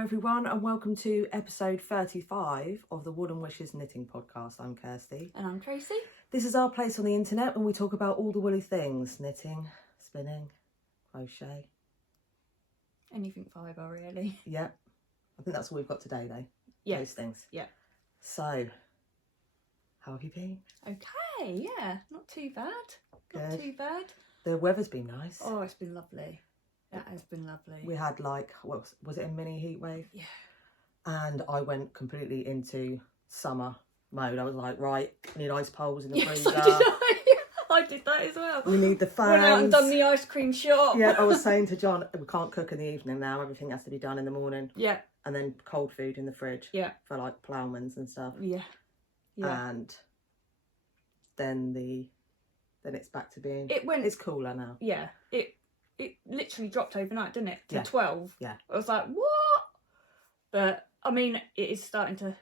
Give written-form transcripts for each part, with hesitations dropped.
everyone, and welcome to episode 35 of the Wool and Wishes Knitting Podcast. I'm Kirsty. And I'm Tracy. This is our place on the internet when we talk about all the woolly things. Knitting, spinning, crochet. Anything fibre, really. Yeah. I think that's all we've got today, though. Yeah. Those things. Yeah. So, how have you been? Okay, yeah. Not too bad. Not Good. too bad. The weather's been nice. Oh, it's been lovely. That has been lovely. We had like, what was it, a mini heat wave? Yeah. And I went completely into summer mode. I was like, right, I need ice poles in the Yes, freezer. so did I. I did that as well. We need the fans. Went out and done the ice cream shop. Yeah, I was saying to John, we can't cook in the evening now. Everything has to be done in the morning. Yeah. And then cold food in the fridge. Yeah. For like ploughmans and stuff. Yeah. Yeah. And then it's back to being. It's cooler now. Yeah. It literally dropped overnight, didn't it? To Yeah. 12. Yeah. I was like, what? But I mean, it is starting to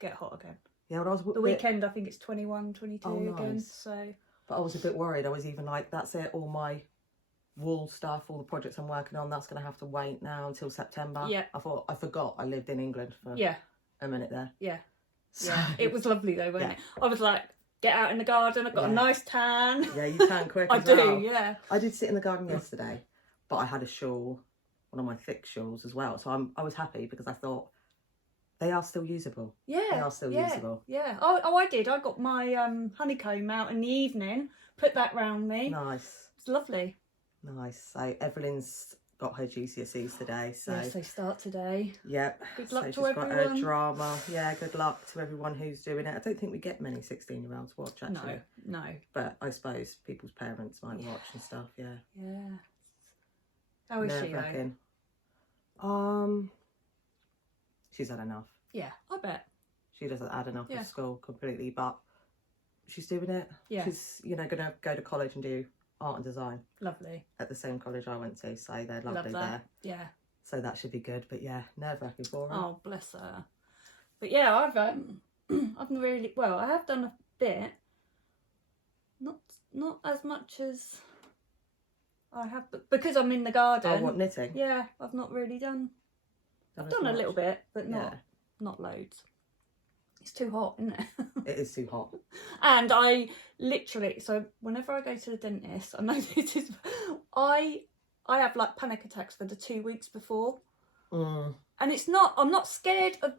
get hot again. Yeah, but I was The weekend, I think it's 21, 22 again. Nice. So. But I was a bit worried. I was even like, that's it. All my wool stuff, all the projects I'm working on, that's going to have to wait now until September. Yeah. I forgot I lived in England for a minute there. Yeah. So, Yeah. It was lovely though, wasn't it? I was like, get out in the garden. I've got a nice tan. Yeah, you tan quick I as well. do, yeah. I did sit in the garden yesterday, but I had a shawl, one of my thick shawls as well. So I was happy because I thought they are still usable. Yeah. They are still usable. Yeah. Oh, I did. I got my honeycomb out in the evening, put that round me. Nice. It's lovely. Nice. So Evelyn's got her GCSEs today. So yes, they start today. Yep. Good luck so to she's everyone. got her drama. Yeah, good luck to everyone who's doing it. I don't think we get many 16-year-olds watch actually. No. But I suppose people's parents might watch and stuff. Yeah. Yeah. How is she though? She's had enough. Yeah, I bet. She doesn't had enough of school completely, but she's doing it. Yeah. She's, going to go to college and do art and design. Lovely. At the same college I went to, so they're lovely there. Yeah. So that should be good, but yeah, nerve-wracking for her. Oh, bless her. But yeah, I've really, well, I have done a bit. Not as much as I have, but because I'm in the garden. Oh, what, knitting? Yeah, I've not really done. I've done a little bit, but not loads. It's too hot, isn't it? It is too hot. And I literally, so whenever I go to the dentist, I know this is, I have like panic attacks for the 2 weeks before. Mm. And I'm not scared of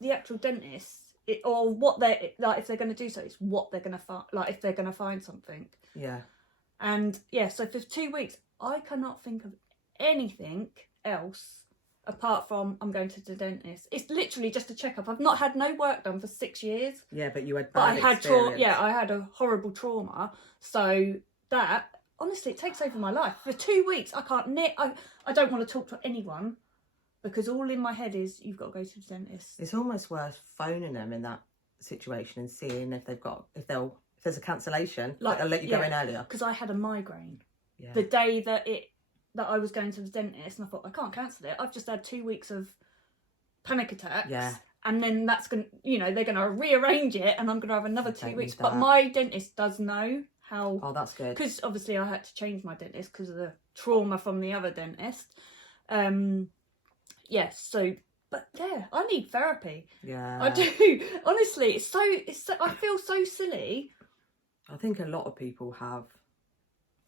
the actual dentist or what they're, like if they're going to do so, it's what they're going to find, like if they're going to find something. Yeah. And yeah, so for 2 weeks, I cannot think of anything else apart from I'm going to the dentist. It's literally just a checkup. I've not had no work done for 6 years. Yeah, but you had bad experience. I had a horrible trauma. So that, honestly, it takes over my life. For 2 weeks, I can't knit. I don't want to talk to anyone because all in my head is, you've got to go to the dentist. It's almost worth phoning them in that situation and seeing if if there's a cancellation, like they'll let you go in earlier. Because I had a migraine. Yeah. The day that I was going to the dentist, and I thought, I can't cancel it. I've just had 2 weeks of panic attacks. Yeah. And then that's going to, they're going to rearrange it and I'm going to have another 2 weeks. But my dentist does know how. Oh, that's good. Because obviously I had to change my dentist because of the trauma from the other dentist. Yes, so, but yeah, I need therapy. Yeah. I do. Honestly, it's so, I feel so silly. I think a lot of people have.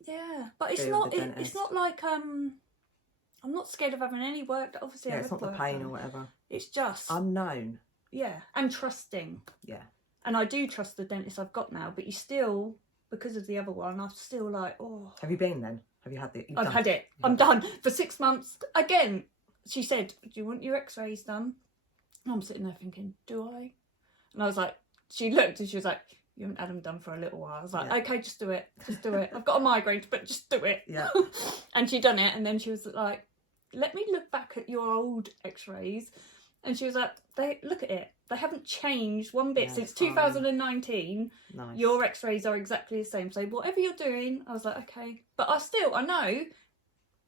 Yeah, but it's not like I'm not scared of having any work. Obviously, it's not the pain or whatever. It's just unknown. Yeah, and trusting. Yeah, and I do trust the dentist I've got now, but you still, because of the other one, I'm still like, oh. Have you been then? Have you had the? I've had it. I'm done for 6 months. Again, she said, "Do you want your X-rays done?" And I'm sitting there thinking, "Do I?" And I was like, she looked and she was like, "You haven't had them done for a little while." I was like, "Okay, just do it. Just do it. I've got a migraine, but just do it." Yeah. And she done it, and then she was like, "Let me look back at your old X-rays." And she was like, "They look at it. They haven't changed one bit since 2019. Nice. Your X-rays are exactly the same. So whatever you're doing," I was like, "Okay." But I know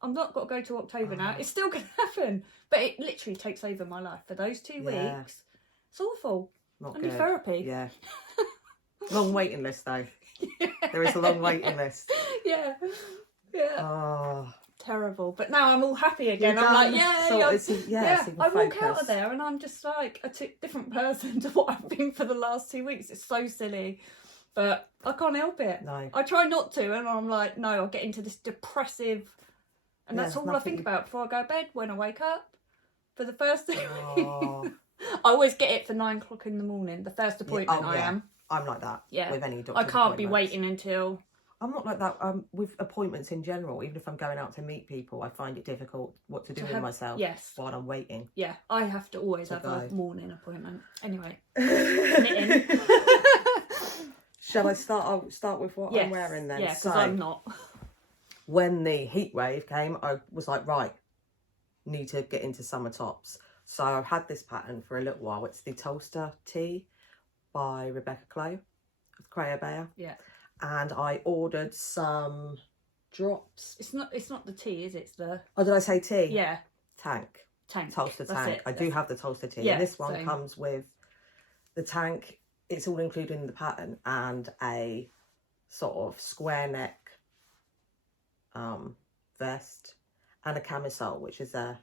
I'm not got to go to October now. It's still going to happen. But it literally takes over my life for those 2 weeks. It's awful. Not I good. need therapy. Yeah. Long waiting list though. Yeah. There is a long waiting list. Yeah. Yeah. Oh. terrible. But now I'm all happy again. You're I'm like, done. yeah, So yeah. it's Yeah, I walk out focus. of there and I'm just like a different person to what I've been for the last 2 weeks. It's so silly, but I can't help it. No. I try not to, and I'm like, no, I'll get into this depressive, and that's all I think about before I go to bed when I wake up. For the first Oh. I always get it for 9 o'clock in the morning. The first appointment I am. I'm like that. Yeah. With any doctor's I can't be appointments. waiting until. I'm not like that with appointments in general. Even if I'm going out to meet people, I find it difficult what to do with myself while I'm waiting. Yeah, I have to always have a morning appointment. Anyway, knitting. Shall I start? I'll start with what I'm wearing then. Yeah, because I'm not. When the heat wave came, I was like, right, need to get into summer tops. So I've had this pattern for a little while. It's the Tolsta tee by Clow, Crochet Bear. Yeah. And I ordered some drops. It's not the tea, is it? It's the. Oh, did I say tea? Yeah. Tank. That's Tolsta tank. it. I do have the Tolsta tee. Yeah, and this one same. comes with the tank. It's all included in the pattern, and a sort of square neck vest and a camisole, which is a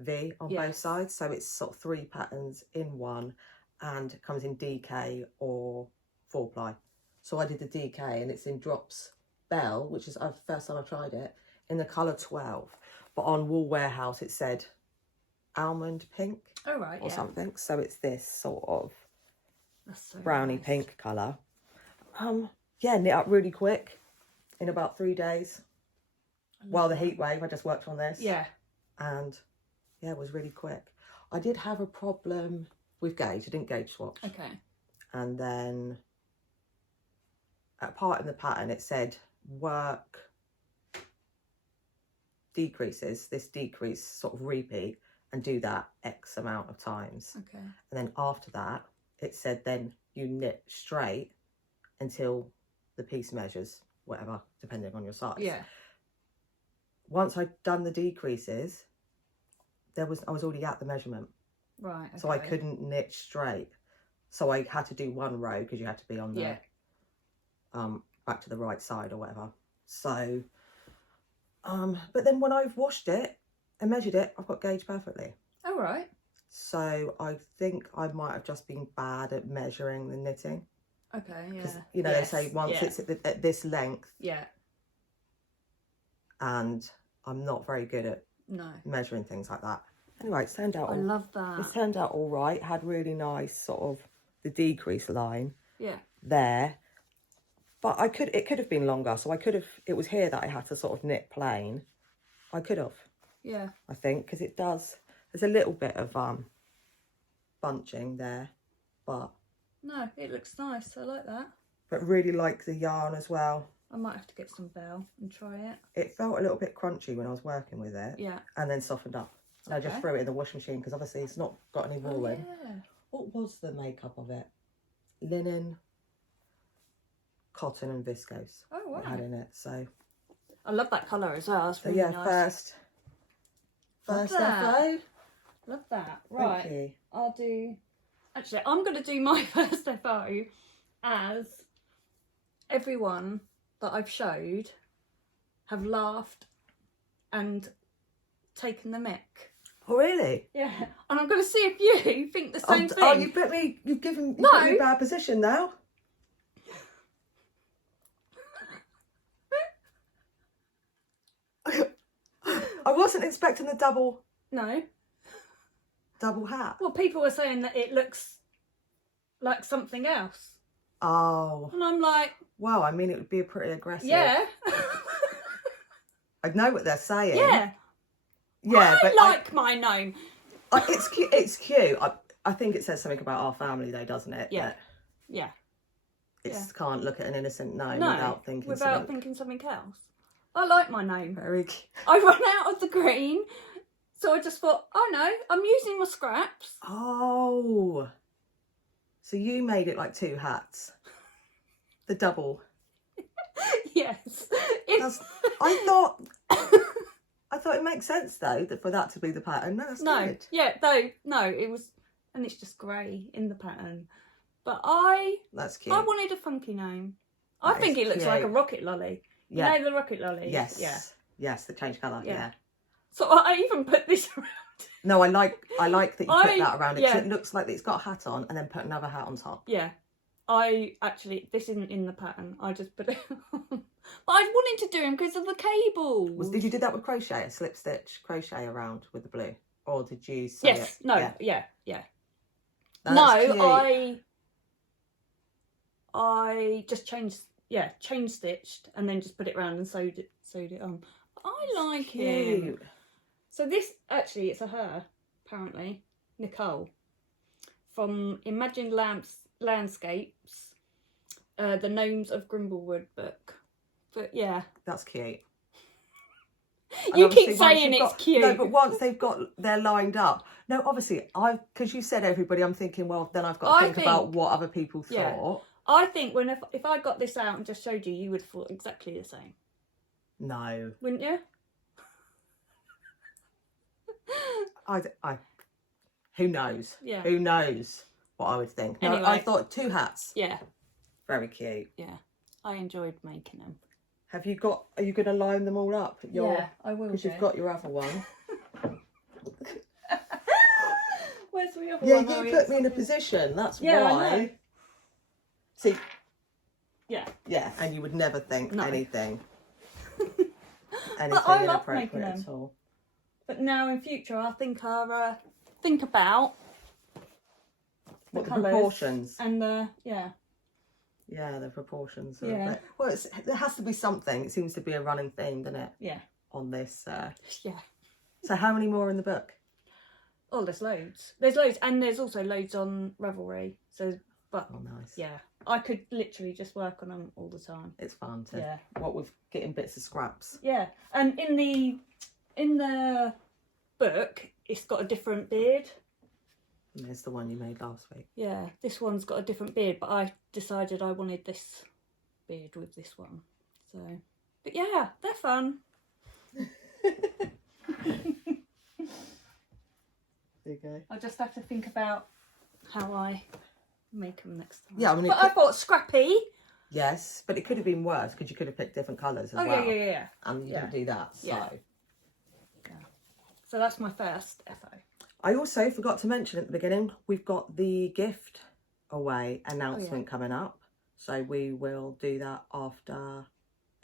V on both sides. So it's sort of 3 patterns in one, and it comes in DK or 4-ply. So I did the DK, and it's in drops Belle, which is the first time I tried it, in the colour 12. But on Wool Warehouse it said almond pink or something. So it's this sort of brownie pink colour. Yeah, knit up really quick in about 3 days. While the heat wave, I just worked on this. Yeah. And yeah, it was really quick. I did have a problem with gauge. I didn't gauge swatch. Okay. And then at part in the pattern it said work decreases, this decrease sort of repeat, and do that X amount of times. Okay. And then after that it said then you knit straight until the piece measures whatever, depending on your size. Yeah. Once I'd done the decreases, I was already at the measurement. Right. Okay. So I couldn't knit straight. So I had to do 1 row because you had to be on the back to the right side or whatever. So but then when I've washed it and measured it, I've got gauge perfectly. Oh, right. So I think I might have just been bad at measuring the knitting. Okay, yeah. Because, you know, they say once it's at this length. Yeah. And I'm not very good at measuring things like that. Anyway, it turned out. I love that. It turned out all right. Had really nice sort of the decrease line. Yeah. There, but it could have been longer. So I could have. It was here that I had to sort of knit plain. I could have. Yeah. I think because it does. There's a little bit of bunching there, but no, it looks nice. I like that. But really like the yarn as well. I might have to get some Belle and try it. It felt a little bit crunchy when I was working with it. Yeah. And then softened up. And I just threw it in the washing machine because obviously it's not got any wool in. Yeah. What was the makeup of it? Linen, cotton and viscose. Oh, wow. It had in it. So I love that colour as well. It's really yeah, nice. first FO. Love that. Right. Thank you. I'll do. Actually, I'm going to do my first FO as everyone that I've showed have laughed and taken the mick. Oh really? Yeah, and I'm going to see if you think the same thing. Oh, you put me. You've put me in a bad position now. I wasn't expecting the double hat. Well, people were saying that it looks like something else. Oh. And I'm like... Well, I mean, it would be pretty aggressive. Yeah. I know what they're saying. Yeah. Yeah, I like my gnome. It's cute. It's cute. I think it says something about our family, though, doesn't it? Yeah. That Yeah. can't look at an innocent gnome without thinking something else. I like my gnome. Very cute. I run out of the green, so I just thought, oh no, I'm using my scraps. Oh. So you made it like 2 hats. The double. Yes. I thought it makes sense though for that to be the pattern. No, that's good. Yeah, no, it was, and it's just grey in the pattern. But that's cute. I wanted a funky gnome. I think it looks like a rocket lolly. Yeah. You know the rocket lolly? Yes. Yeah. Yes, that change colour. Yeah. So I even put this around. No, I like that you put that around it. Yeah. So it looks like it's got a hat on, and then put another hat on top. Yeah. This isn't in the pattern. I just put it on. But I wanted to do them because of the cables. Did you do that with crochet, a slip stitch crochet around with the blue? Or did you sew Yes. it? No. Yeah. Yeah. That's cute. I just chain stitched and then just put it around and sewed it on. I like cute. it. So this actually, it's a her, apparently, Nicole, from Imagined Landscapes, the Gnomes of Grimblewood book. But yeah, that's cute. You keep saying it's cute. No, but once they're lined up. No, obviously, because you said everybody, I'm thinking, well, then I've got to think about what other people thought. I think if I got this out and just showed you, you would have thought exactly the same. No. Wouldn't you? Who knows? Yeah. Who knows what I would think? No, Anyway. I thought 2 hats. Yeah. Very cute. Yeah. I enjoyed making them. Are you going to line them all up? Yeah, I will. Because you've got your other one. Where's the other Yeah, one? you put me in a position. That's why. I know. See. Yeah. Yeah, and you would never think anything. But I love inappropriate making them. at all. But now in future, I think think about the colours proportions and the Yeah, the proportions. Yeah. Well, there has to be something. It seems to be a running theme, doesn't it? Yeah. On this. Yeah. So how many more in the book? Oh, there's loads. There's loads, and there's also loads on Revelry. So, but Oh, nice. yeah, I could literally just work on them all the time. It's fun to. Yeah. What with getting bits of scraps. Yeah, and in the book, it's got a different beard. And there's the one you made last week. Yeah, this one's got a different beard, but I decided I wanted this beard with this one. So, but yeah, they're fun. There you go. I'll just have to think about how I make them next time. Yeah, I mean, but I thought scrappy. Yes, but it could have been worse because you could have picked different colours as Oh well. yeah. And you didn't do that, so. Yeah. So that's my first FO. I also forgot to mention at the beginning, we've got the gift away announcement coming up. So we will do that after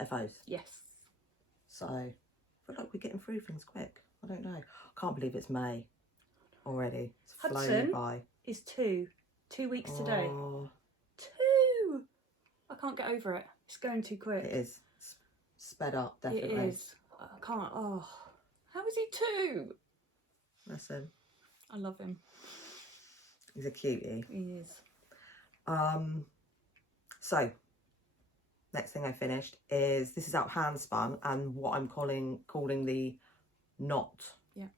FOs. Yes. So I feel like we're getting through things quick. I don't know. I can't believe it's May already. It's flown by. Is 2 weeks today. Oh, 2. I can't get over it. It's going too quick. it is sped up, definitely. It is. I can't. Oh, how is he 2? Listen, I love him. he's a cutie. He is. So next thing I finished is this is out Handspun and what I'm calling the Knot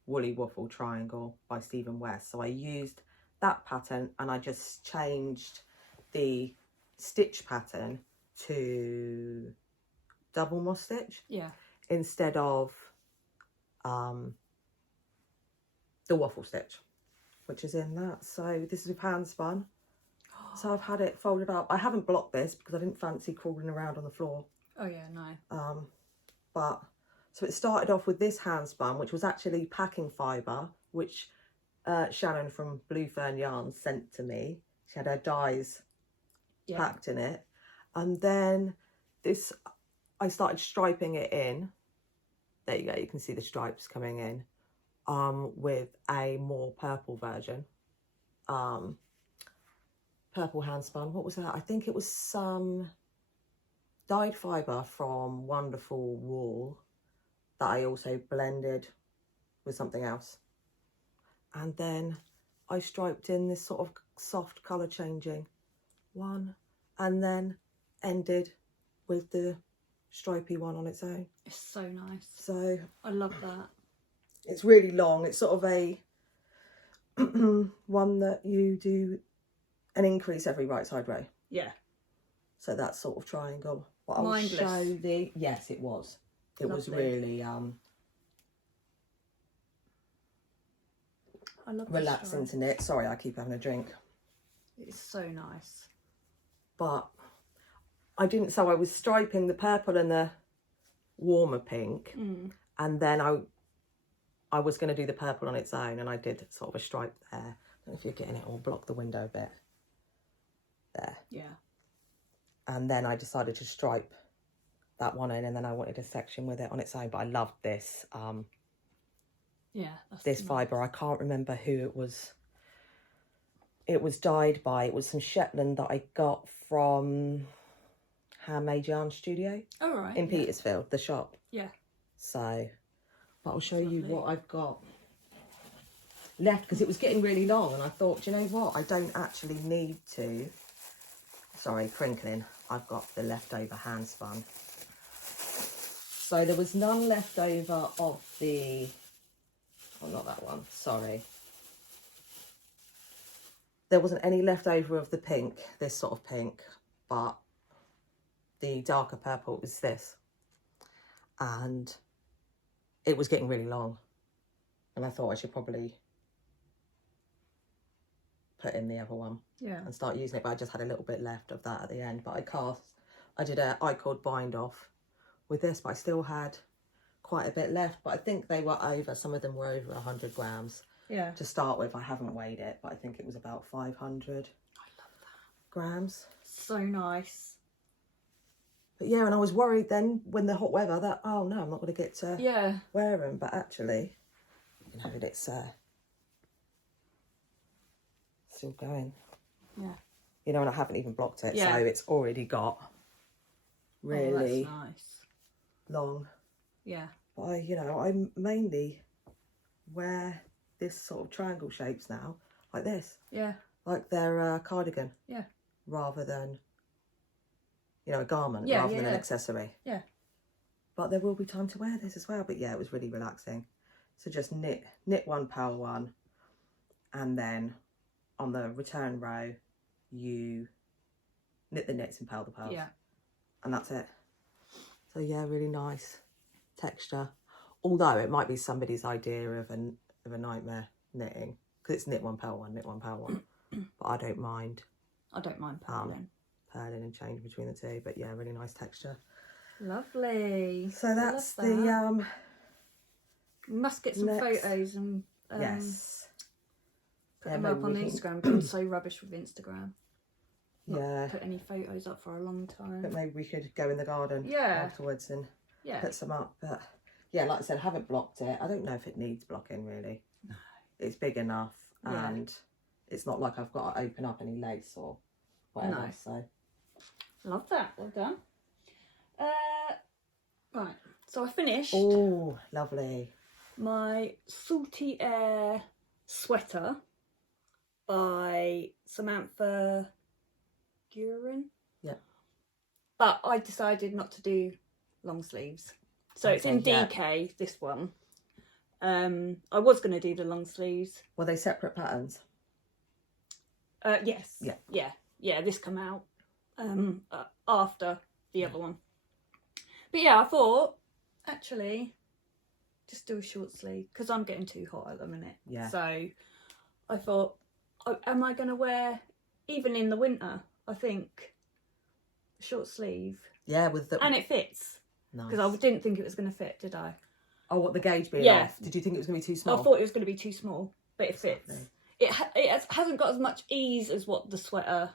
Woolly Waffle Triangle by Stephen West. So I used that pattern and I just changed the stitch pattern to double moss stitch instead of the waffle stitch, which is in that. So this is with Handspun. So I've had it folded up. I haven't blocked this because I didn't fancy crawling around on the floor. Oh yeah, no. But so it started off with this Handspun, which was actually packing fibre, which Shannon from Blue Fern Yarns sent to me. She had her dyes packed in it, and then this I started striping it in. There you go. You can see the stripes coming in. With a more purple version. Purple Handspun. What was that? I think it was some dyed fibre from Wonderful Wool that I also blended with something else. And then I striped in this sort of soft colour changing one and then ended with the stripy one on its own. It's so nice. So I love that. It's really long. It's sort of a one that you do an increase every right side row. Yeah. So that sort of triangle. But I'll Mindless. show the. Yes, it was. It was really I love relaxing to knit. Sorry, I keep having a drink. It's so nice. But I didn't. So I was striping the purple and the warmer pink, and then I was going to do the purple on its own, and I did sort of a stripe there. I don't know if you're getting it, or block the window a bit. There. Yeah. And then I decided to stripe that one in, and then I wanted a section with it on its own. But I loved this. That's this nice. fibre. I can't remember who it was. It was dyed by. It was some Shetland that I got from Handmade Yarn Studio. Oh, right. In Petersfield, the shop. Yeah. So, but I'll show you lovely. what I've got left, because it was getting really long, and I thought, do you know what? I don't actually need to. Sorry, crinkling. I've got the leftover Handspun. So there was none left over of the. Oh, not that one. Sorry. There wasn't any left over of the pink, this sort of pink, but the darker purple is this. And it was getting really long. And I thought I should probably put in the other one and start using it. But I just had a little bit left of that at the end. But I did a I-cord bind off with this, but I still had quite a bit left. But I think they were over, some of them were over 100 grams. Yeah. To start with, I haven't weighed it, but I think it was about 500 I love that. grams. So nice. But yeah, and I was worried then when the hot weather that, oh no, I'm not going to get to Yeah. wear them. But actually, you know, it's still going. Yeah. You know, and I haven't even blocked it, Yeah. so it's already got really that's nice. long. Yeah. But I mainly wear this sort of triangle shapes now, like this. Yeah. Like they're a cardigan. Yeah. Rather than, a garment, Yeah, rather yeah, than an yeah. accessory. Yeah. But there will be time to wear this as well. But yeah, it was really relaxing. So just knit one, purl one, and then on the return row, you knit the knits and purl the pearls. Yeah. And that's it. So yeah, really nice texture. Although it might be somebody's idea of a nightmare knitting, because it's knit one, purl one, knit one, purl one. But I don't mind. I don't mind purling. Purling and change between the two. But yeah, really nice texture. Lovely. So that's I love that. the We must get some next- photos and yes. put Yeah, them maybe up on we can- Instagram. I'm so rubbish with Instagram. Not Yeah. put any photos up for a long time. But maybe we could go in the garden Yeah. afterwards and Yeah. put some up. But yeah, like I said, I haven't blocked it. I don't know if it needs blocking really. No. It's big enough, Yeah. and it's not like I've got to open up any lace or whatever. No. So Love that. Well done. Right. So I finished oh, lovely. my Salty Air sweater by Samantha Guerin. Yeah. But I decided not to do long sleeves. So it's in Okay, yeah. DK, this one. I was going to do the long sleeves. Were they separate patterns? Yes. Yeah. Yeah, this come out after the other one. But yeah, I thought, actually, just do a short sleeve, because I'm getting too hot at the minute. Yeah. So I thought, am I going to wear, even in the winter, I think, a short sleeve. Yeah, with the And it fits. nice. Because I didn't think it was going to fit, did I? Oh, what, the gauge being Yeah. off? Did you think it was going to be too small? I thought it was going to be too small, but it fits. Lovely. It hasn't got as much ease as what the sweater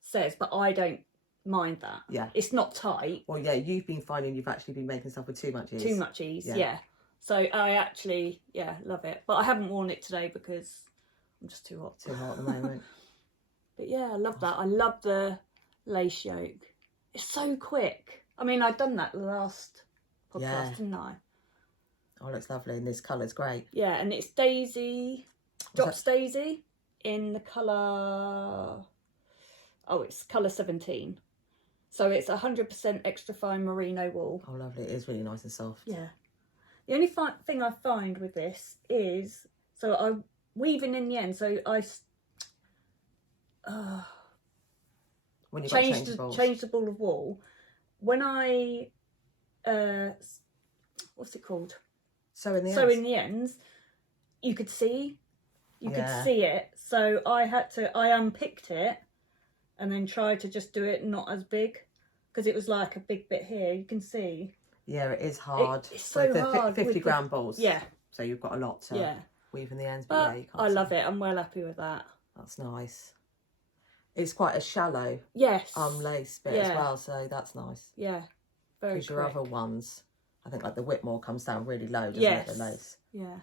says, but I don't mind that. Yeah. It's not tight. Well, yeah, you've been finding you've actually been making stuff with too much ease. Too much ease, Yeah. yeah. So I actually, love it. But I haven't worn it today because I'm just too hot. Too hot at the moment. But yeah, I love that. I love the lace yoke. It's so quick. I mean, I'd done that the last podcast, Yeah. didn't I? Oh, it looks lovely, and this colour's great. Yeah, and it's Daisy, Was Drops Daisy in the colour, it's colour 17. So it's 100% extra fine merino wool. Oh, lovely. It is really nice and soft. Yeah. The only thing I find with this is, so I'm weaving in the end, so I When you've got changed the ball of wool. When I, what's it called? So in the So ends. in the ends, you could see Yeah. it. So I unpicked it and then tried to just do it not as big. because it was like a big bit here. You can see. Yeah, it is hard. It's so hard. 50 gram balls. Yeah. So you've got a lot to weave in the ends, but yeah, you can't. I love it. I'm well happy with that. That's nice. It's quite a shallow lace bit as well, so that's nice. Yeah, very quick. Because your other ones, I think like the Whitmore comes down really low, doesn't it, the lace? Yeah.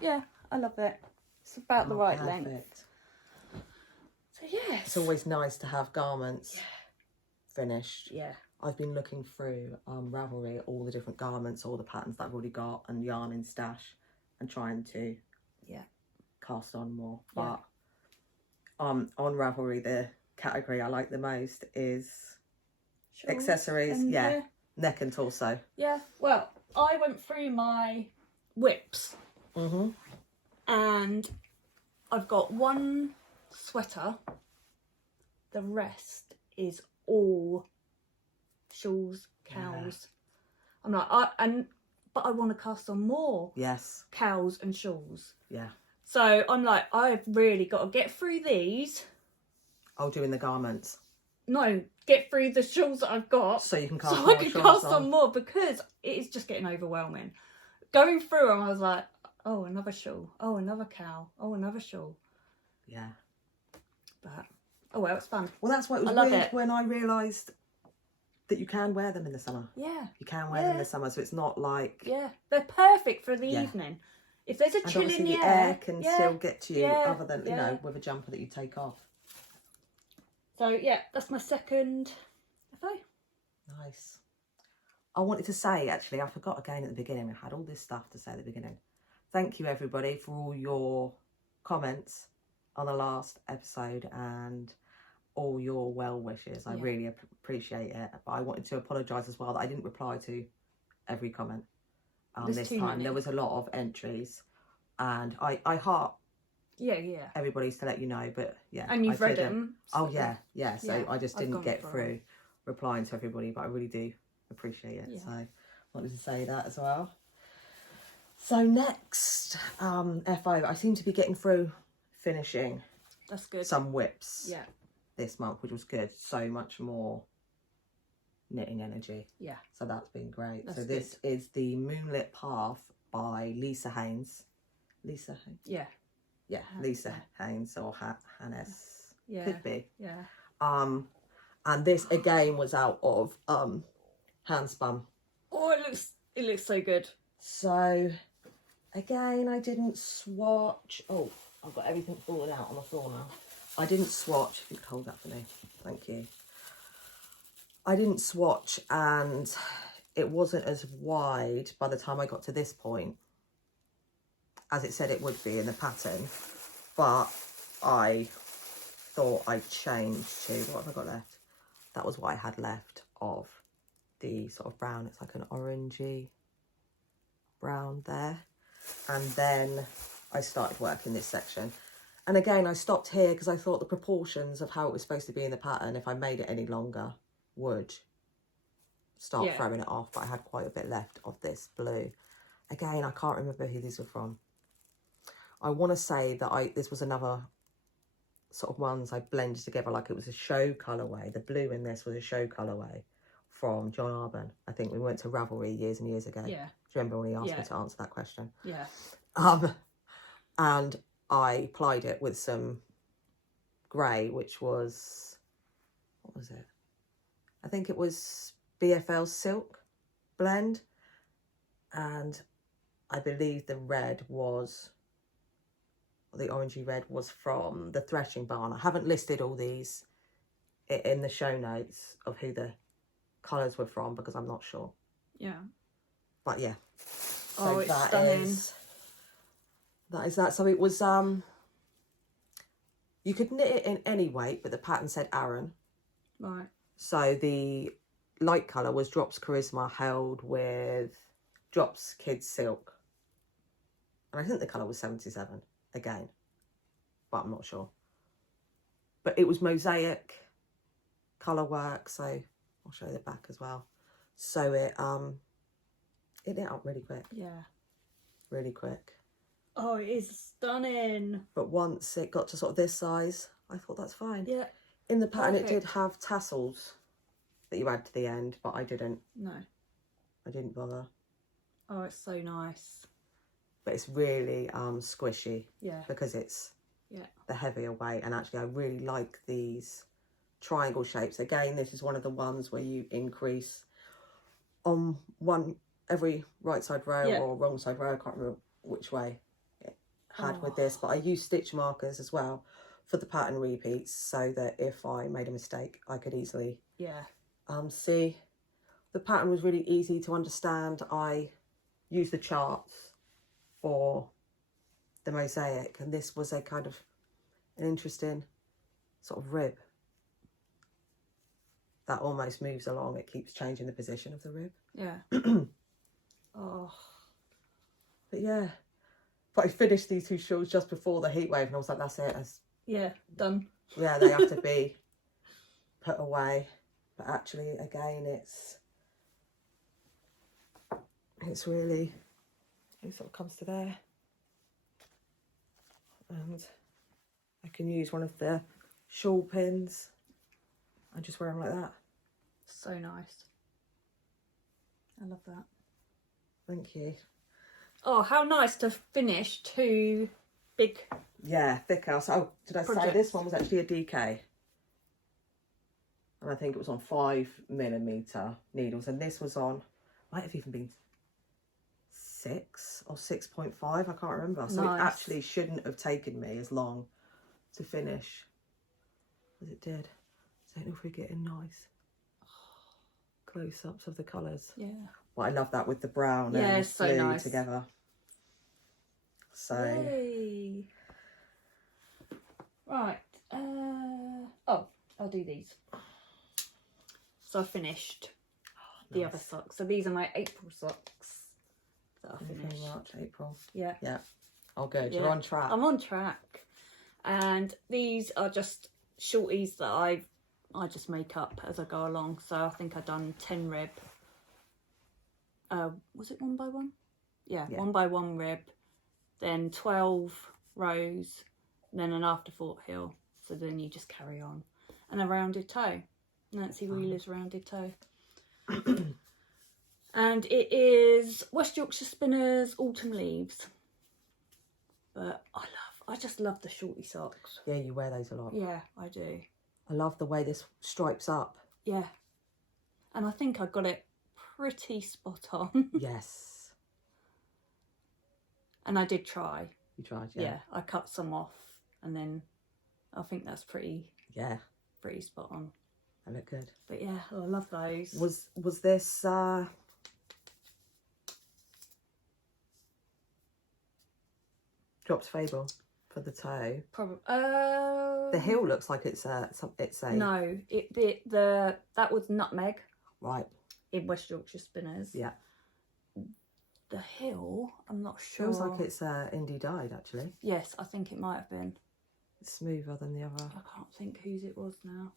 Yeah, I love it. It's about the right length. So yeah. It's always nice to have garments finished. Yeah. I've been looking through Ravelry, all the different garments, all the patterns that I've already got and yarn in stash and trying to cast on more. But on Ravelry, the category I like the most is accessories, neck and torso. Yeah, well, I went through my WIPs and I've got one sweater. The rest is all shawls, cowls. I'm like, but I want to cast on more. Yes. Cowls and shawls. Yeah. So I'm like, I've really got to get through these. Oh, doing the garments. No, get through the shawls that I've got. So you can cast so more I can cast on more, because it is just getting overwhelming. Going through them, I was like, oh, another shawl. Oh, another cowl. Oh, another shawl. Yeah. But, oh well, it's fun. Well, that's why it was weird when I realised that you can wear them in the summer. Yeah. You can wear them in the summer, so it's not like... Yeah, they're perfect for the evening. If there's a chill in the air can still get to you, other than, you know, with a jumper that you take off. So, yeah, that's my second FO. Nice. I wanted to say, actually, I forgot again at the beginning. I had all this stuff to say at the beginning. Thank you, everybody, for all your comments on the last episode and all your well wishes. I really appreciate it. But I wanted to apologise as well that I didn't reply to every comment this time. Many. There was a lot of entries, and I heart everybody's to let you know, but and you've read them. So so I just didn't get through replying to everybody, but I really do appreciate it. So I wanted to say that as well. So next FO, I seem to be getting through finishing that's good some WIPs this month, which was good. So much more knitting energy, so that's been great. So this is the Moonlit Path by Lisa Haynes. Lisa Haynes or Hannes, could be. And this again was out of Handspun. Oh, it looks so good. So again, I didn't swatch. Oh, I've got everything falling out on the floor now. I didn't swatch. If you could hold that for me, thank you. I didn't swatch, and it wasn't as wide by the time I got to this point as it said it would be in the pattern, but I thought I'd change to, what have I got left? That was what I had left of the sort of brown. It's like an orangey brown there. And then I started working this section. And again, I stopped here because I thought the proportions of how it was supposed to be in the pattern, if I made it any longer, would start throwing it off. But I had quite a bit left of this blue. Again, I can't remember who these were from. I want to say that this was another sort of ones I blended together, like it was a show colourway. The blue in this was a show colourway from John Arbon. I think we went to Ravelry years and years ago. Yeah. Do you remember when he asked me to answer that question? Yeah. And I applied it with some grey, which was, what was it? I think it was BFL Silk blend. And I believe the red was, the orangey red was from the Threshing Barn. I haven't listed all these in the show notes of who the colours were from because I'm not sure. Yeah. But yeah. So it's stunning. That is that. So it was, you could knit it in any weight, but the pattern said Aran. Right. So the light colour was Drops Charisma held with Drops Kids Silk. And I think the colour was 77 again, but I'm not sure. But it was mosaic colour work, so I'll show you the back as well. So it knit up really quick. Yeah. Really quick. Oh, it is stunning. But once it got to sort of this size, I thought that's fine. Yeah. In the pattern, it did have tassels that you add to the end, but I didn't bother. Oh, it's so nice. But it's really squishy. Yeah. Because it's the heavier weight. And actually I really like these triangle shapes. Again, this is one of the ones where you increase on every right side row or wrong side row. I can't remember which way it had with this, but I use stitch markers as well for the pattern repeats, so that if I made a mistake I could easily see. The pattern was really easy to understand. I used the charts for the mosaic, and this was a kind of an interesting sort of rib that almost moves along. It keeps changing the position of the rib. But yeah, but I finished these 2 shawls just before the heat wave, and I was like, that's it. Done. Yeah, they have to be put away. But actually, again, it's really, it sort of comes to there, and I can use one of the shawl pins and just wear them like that. So nice. I love that. Thank you. Oh, how nice to finish 2 big... Yeah, thicker. So, did I say this one was actually a DK? And I think it was on 5mm needles. And this was on, might have even been 6 or 6.5. I can't remember. So it actually shouldn't have taken me as long to finish as it did. I don't know if we're getting nice close-ups of the colours. Yeah. But I love that with the brown and so blue nice together. So. Yay. Right. I'll do these. So I finished the other socks. So these are my April socks that I finished. March, April. Yeah. Yeah. Oh, good. You're on track. I'm on track. And these are just shorties that I just make up as I go along. So I think I've done 10 rib. Was it 1 by 1? Yeah, 1 by 1 rib. Then 12 rows. Then an afterthought heel. So then you just carry on. And a rounded toe. Nancy Wheeler's rounded toe. And it is West Yorkshire Spinners Autumn Leaves. But I just love the shorty socks. Yeah, you wear those a lot. Yeah, I do. I love the way this stripes up. Yeah. And I think I got it pretty spot on. Yes. And I did try. You tried, Yeah, I cut some off, and then I think that's pretty spot on. They look good. But yeah, I love those. Was this Dropped Fable for the toe? Probably. The heel looks like it's a no. That was Nutmeg. Right. In West Yorkshire Spinners. Yeah. The heel, I'm not sure. Feels like it's indie dyed actually. Yes, I think it might have been. It's smoother than the other. I can't think whose it was now.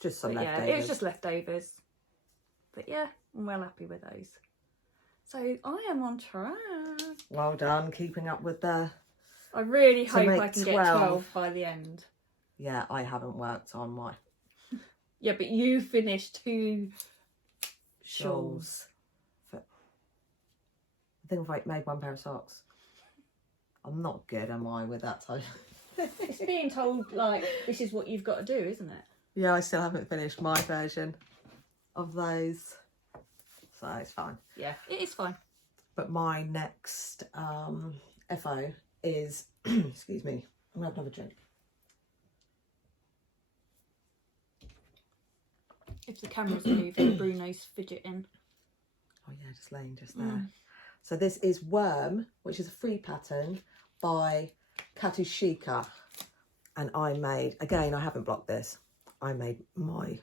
Just some leftovers. Yeah, it was just leftovers. But yeah, I'm well happy with those. So I am on track. Well done, keeping up with the... I really hope I can get 12 by the end. Yeah, I haven't worked on my... Yeah, but you finished 2 shawls. I think I've made 1 pair of socks. I'm not good, am I, with that type? It's being told, like, this is what you've got to do, isn't it? Yeah, I still haven't finished my version of those. So it's fine. Yeah, it is fine. But my next FO is... excuse me. I'm going to have another drink. If the camera's moving, Bruno's fidgeting. Oh yeah, just laying just there. So this is Wurm, which is a free pattern by Katushika. And I made, again, I haven't blocked this. I made my,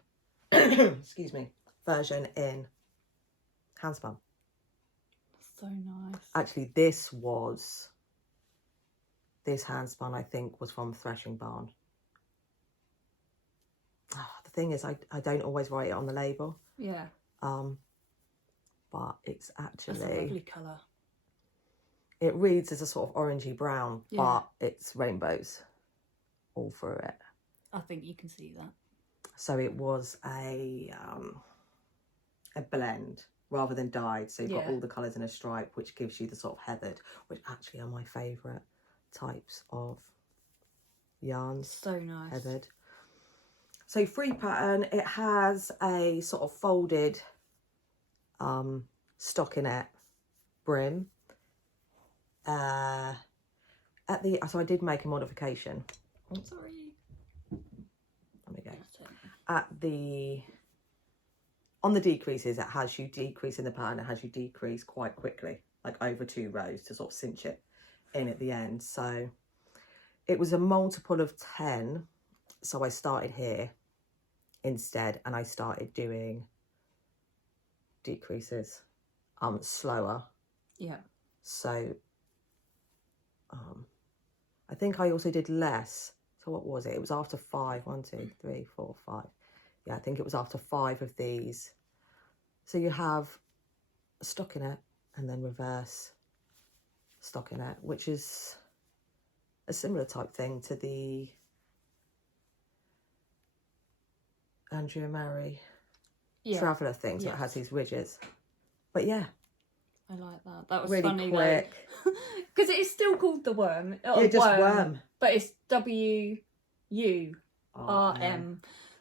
excuse me, version in Handspun. So nice. Actually, this Handspun, I think, was from Threshing Barn. Oh, the thing is, I don't always write it on the label. Yeah. But it's actually... That's a lovely colour. It reads as a sort of orangey brown, but it's rainbows all through it. I think you can see that. So it was a blend rather than dyed. So you've got all the colours in a stripe, which gives you the sort of heathered, which actually are my favourite types of yarns. So nice. Heathered. So free pattern, it has a sort of folded stockinette brim. So I did make a modification. Oh, sorry. There we go. On the decreases, it has you decrease in the pattern. It has you decrease quite quickly, like over 2 rows to sort of cinch it in at the end. So it was a multiple of 10. So I started here instead, and I started doing decreases slower. Yeah. So I think I also did less. So what was it? It was after 5. 1, 2, 3, 4, 5. Yeah, I think it was after 5 of these. So you have a stockinette and then reverse stockinette, which is a similar type thing to the Andrea Mary Traveller thing. So it has these ridges. But yeah. I like that. That was really funny quick. Because it is still called the Wurm. Yeah, just Wurm. But it's WURM.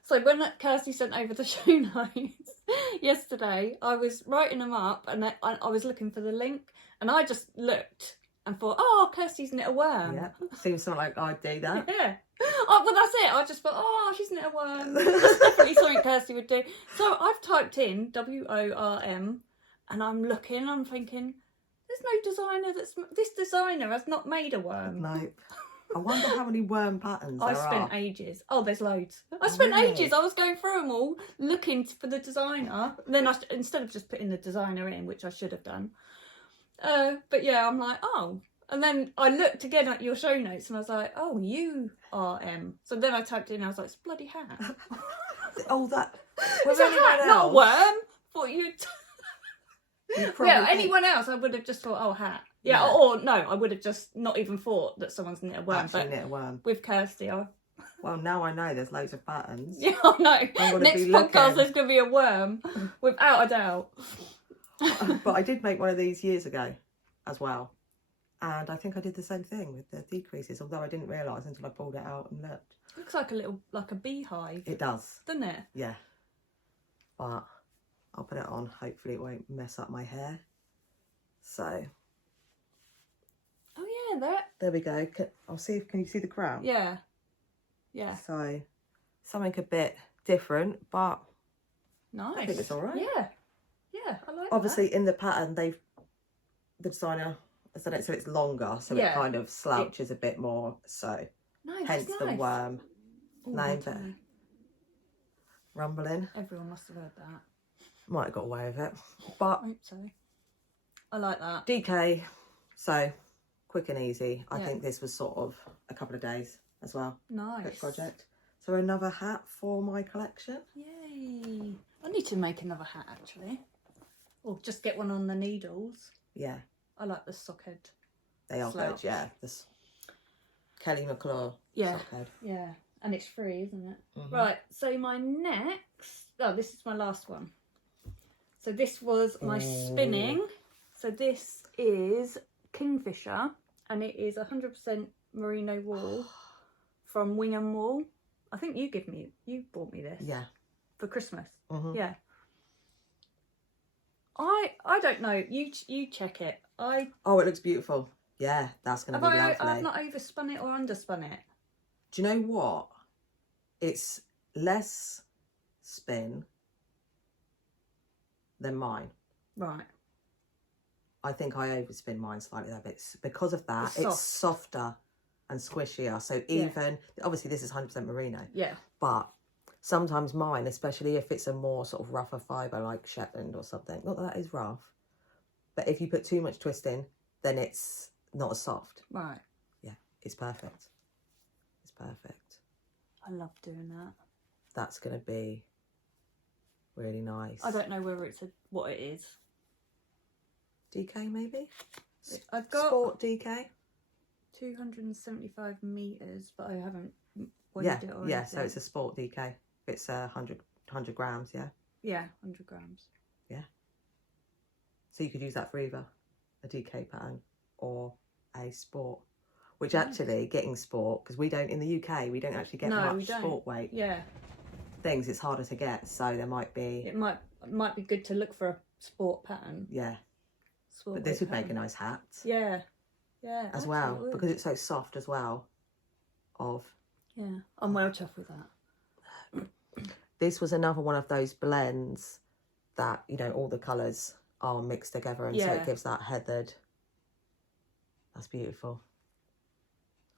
So when Kirsty sent over the show notes yesterday, I was writing them up and I was looking for the link, and I just looked and thought, oh, Kirsty's knit a worm. Yeah, seems something like I'd do that. Yeah. Oh, well, that's it. I just thought, oh, she's knit a worm. That's definitely something Kirsty would do. So I've typed in WORM, and I'm looking, I'm thinking, there's no designer this designer has not made a worm. No. I wonder how many worm patterns there are. I spent ages. Oh, there's loads. I spent ages. I was going through them all, looking for the designer. And then instead of just putting the designer in, which I should have done. But yeah, I'm like, oh. And then I looked again at your show notes and I was like, oh, URM. So then I typed in, I was like, it's a bloody hat. Oh, that. Was it's a hat, not a worm. Thought you'd. Yeah, anyone else, I would have just thought, oh, hat. Yeah, or no, I would have just not even thought that someone's knit a worm. Actually knit a worm. With Kirsty, well, now I know there's loads of patterns. Yeah, I know. Next podcast, there's going to be a worm, without a doubt. But I did make one of these years ago as well. And I think I did the same thing with the decreases, although I didn't realise until I pulled it out and looked. Looks like a beehive. It does. Doesn't it? Yeah. But I'll put it on. Hopefully it won't mess up my hair. So. Oh yeah, there we go. I'll see if, can you see the crown? Yeah. Yeah. So, something a bit different, but nice. I think it's all right. Yeah. Yeah, I like Obviously, in the pattern, the designer has done it so it's longer, so it kind of slouches a bit more. So, hence the worm name. But rumbling. Everyone must have heard that. Might have got away with it, but I hope so. I like that. DK, so quick and easy. I think this was sort of a couple of days as well. Nice. Quick project. So another hat for my collection. Yay. I need to make another hat actually. Or just get one on the needles. Yeah. I like the sockhead. They are good, yeah. This Kelly McClaw sockhead. Yeah. And it's free, isn't it? Mm-hmm. Right, so my next, this is my last one. So this was my spinning. So this is Kingfisher, and it is 100% merino wool from Wingham Wool. I think you bought me this. Yeah. For Christmas. Mm-hmm. Yeah. I don't know. You check it. Oh, it looks beautiful. Yeah, that's going to be lovely. I've not overspun it or underspun it. Do you know what? It's less spin than mine. Right. I think I overspin mine slightly though, but because of that, it's softer and squishier. So even, obviously this is 100% merino. Yeah. But sometimes mine, especially if it's a more sort of rougher fibre like Shetland or something, not that is rough, but if you put too much twist in, then it's not as soft. Right. Yeah, it's perfect. It's perfect. I love doing that. That's going to be really nice. I don't know whether it's what it is. DK maybe? I've got Sport DK? 275 metres, but I haven't weighed it or anything. Yeah, so it's a sport DK. it's 100 grams, yeah? Yeah, 100 grams. Yeah. So you could use that for either a DK pattern or a sport. Which actually, getting sport, because we don't, in the UK, we don't actually get much sport weight things. It's harder to get, so there might be... It might be good to look for a sport pattern. Yeah. Sport but this would pattern. make a nice hat. Yeah. Yeah. As well, because it's so soft as well. Yeah, I'm well chuffed with that. This was another one of those blends that, you know, all the colours are mixed together, and so it gives that heathered... That's beautiful.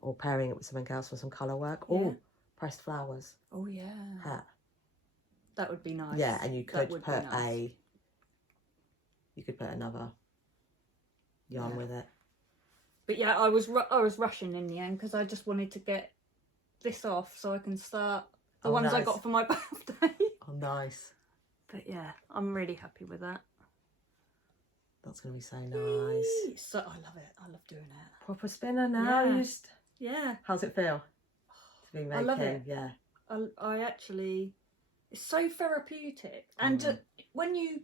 Or pairing it with something else for some colour work. Yeah. Or pressed flowers. Oh, yeah. Hat. That would be nice. Yeah, and you could put nice. You could put another yarn with it. But yeah, I was rushing in the end because I just wanted to get this off so I can start the ones I got for my birthday. Oh, nice. But yeah, I'm really happy with that. That's going to be so nice. So I love it. I love doing it. Proper spinner now. Yeah. How's it feel? To be making, I love it. Yeah. I actually, it's so therapeutic. And when you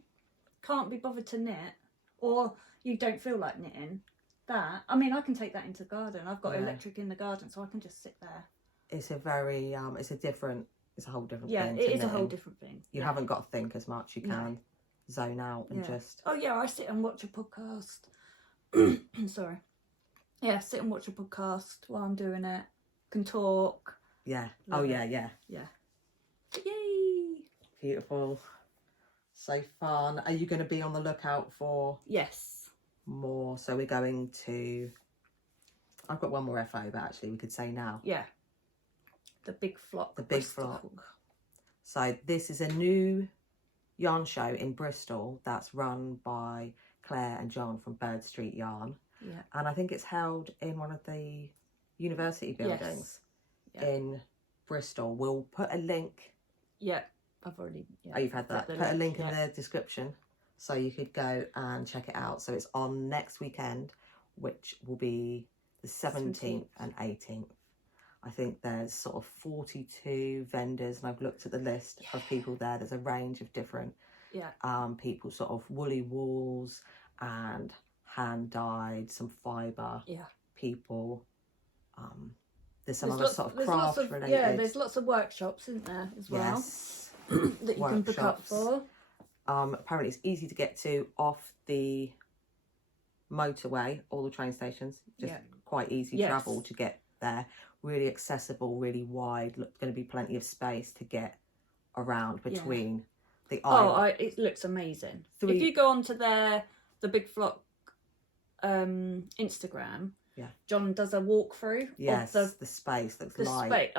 can't be bothered to knit, or you don't feel like knitting, I mean, I can take that into the garden. I've got electric in the garden, so I can just sit there. It's a very, it's a whole different thing. Yeah, it is a whole different thing. You haven't got to think as much. You can zone out and just... Oh yeah, I sit and watch a podcast. Sorry. Yeah, sit and watch a podcast while I'm doing it. Can talk. Yeah. Love it. Yeah. Yay! Beautiful. So fun. Are you going to be on the lookout for... Yes. More? So we're going to... I've got one more FO, but actually we could say now. Yeah. The Big Flock. The Big Flock. So this is a new yarn show in Bristol that's run by Claire and John from Bird Street Yarn. Yeah. And I think it's held in one of the university buildings in Bristol. We'll put a link. Yeah, I've already... Yeah, oh, you've had that. Put a link in the description so you could go and check it out. So it's on next weekend, which will be the 17th and 18th. I think there's sort of 42 vendors, and I've looked at the list of people there. There's a range of different people, sort of woolly wools and hand dyed, some fibre people. There's some other sort of craft related. Yeah, there's lots of workshops, isn't there, as well? Yes. that you can book up for. Apparently it's easy to get to off the motorway, all the train stations. Just quite easy travel to get there. Really accessible, really wide. Going to be plenty of space to get around between the aisle. It looks amazing. If you go onto the Big Flock Instagram, John does a walkthrough of the space looks light.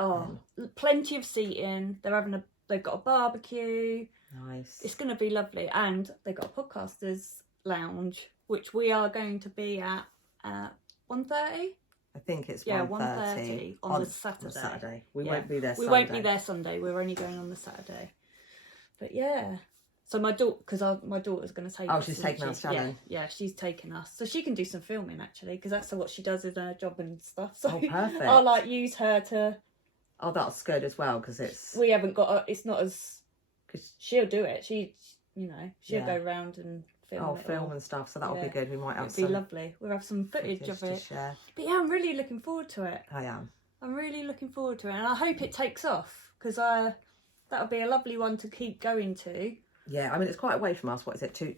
Plenty of seating. They've got a barbecue. Nice. It's going to be lovely, and they've got a podcasters lounge, which we are going to be at 1:30. I think it's 1:30 on the Saturday. We won't be there Sunday. We won't be there Sunday. We're only going on the Saturday. But yeah. So my daughter's going to take us. Oh, she's taking us, Shannon. Yeah, she's taking us. So she can do some filming, actually, because that's what she does in her job and stuff. So perfect. I'll, use her to... Oh, that's good as well, because it's... We haven't got... It's not as... Because she'll do it. She'll go around and... film and stuff, so that'll be good. We might have It'll be lovely. We'll have some footage of it. Share. But yeah, I'm really looking forward to it. I am. I'm really looking forward to it, and I hope it takes off, because that'll be a lovely one to keep going to. Yeah, I mean, it's quite away from us. What is it? 2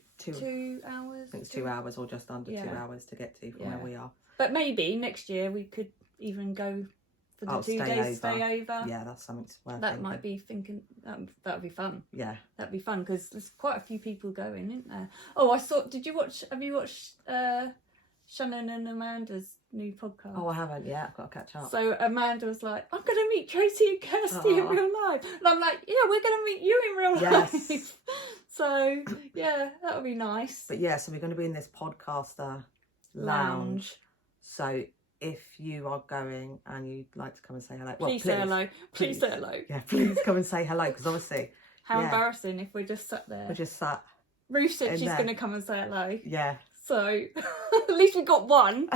hours? I think it's 2 hours or just under 2 hours to get to from where we are. But maybe next year we could even go for the 2 days, stay over. Yeah, that's something worth That might be thinking, that would be fun. Yeah. That'd be fun, because there's quite a few people going, isn't there? Oh, have you watched Shannon and Amanda's new podcast? Oh, I haven't yet. I've got to catch up. So Amanda was like, I'm going to meet Tracy and Kirsty in real life. And I'm like, yeah, we're going to meet you in real life. So, yeah, that would be nice. But yeah, so we're going to be in this podcaster lounge. So if you are going and you'd like to come and say hello. Please say hello. Please say hello. Yeah, please come and say hello, because obviously... How embarrassing if we're just sat there. We're just sat. Ruth said she's going to come and say hello. Yeah. So, at least we got one.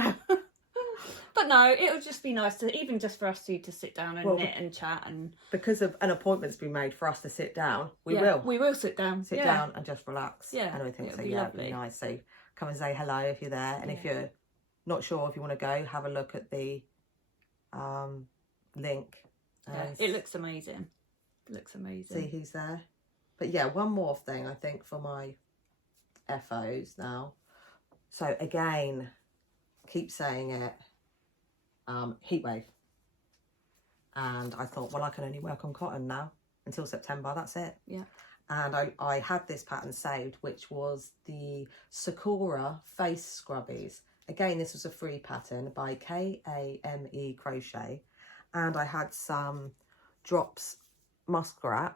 But no, it would just be nice to, even just for us two to sit down and knit and chat. And because of an appointment's been made for us to sit down, we will sit down. Sit down and just relax. Yeah. And everything. So it'd be nice. So come and say hello if you're there. And if you're not sure if you want to go, have a look at the link. It looks amazing. It looks amazing. See who's there. But yeah, one more thing I think for my FOs now. So again, keep saying it, heatwave. And I thought, well, I can only work on cotton now until September, that's it. Yeah. And I had this pattern saved, which was the Sakura Face Scrubbies. Again, this was a free pattern by Kame Crochet. And I had some drops muskrat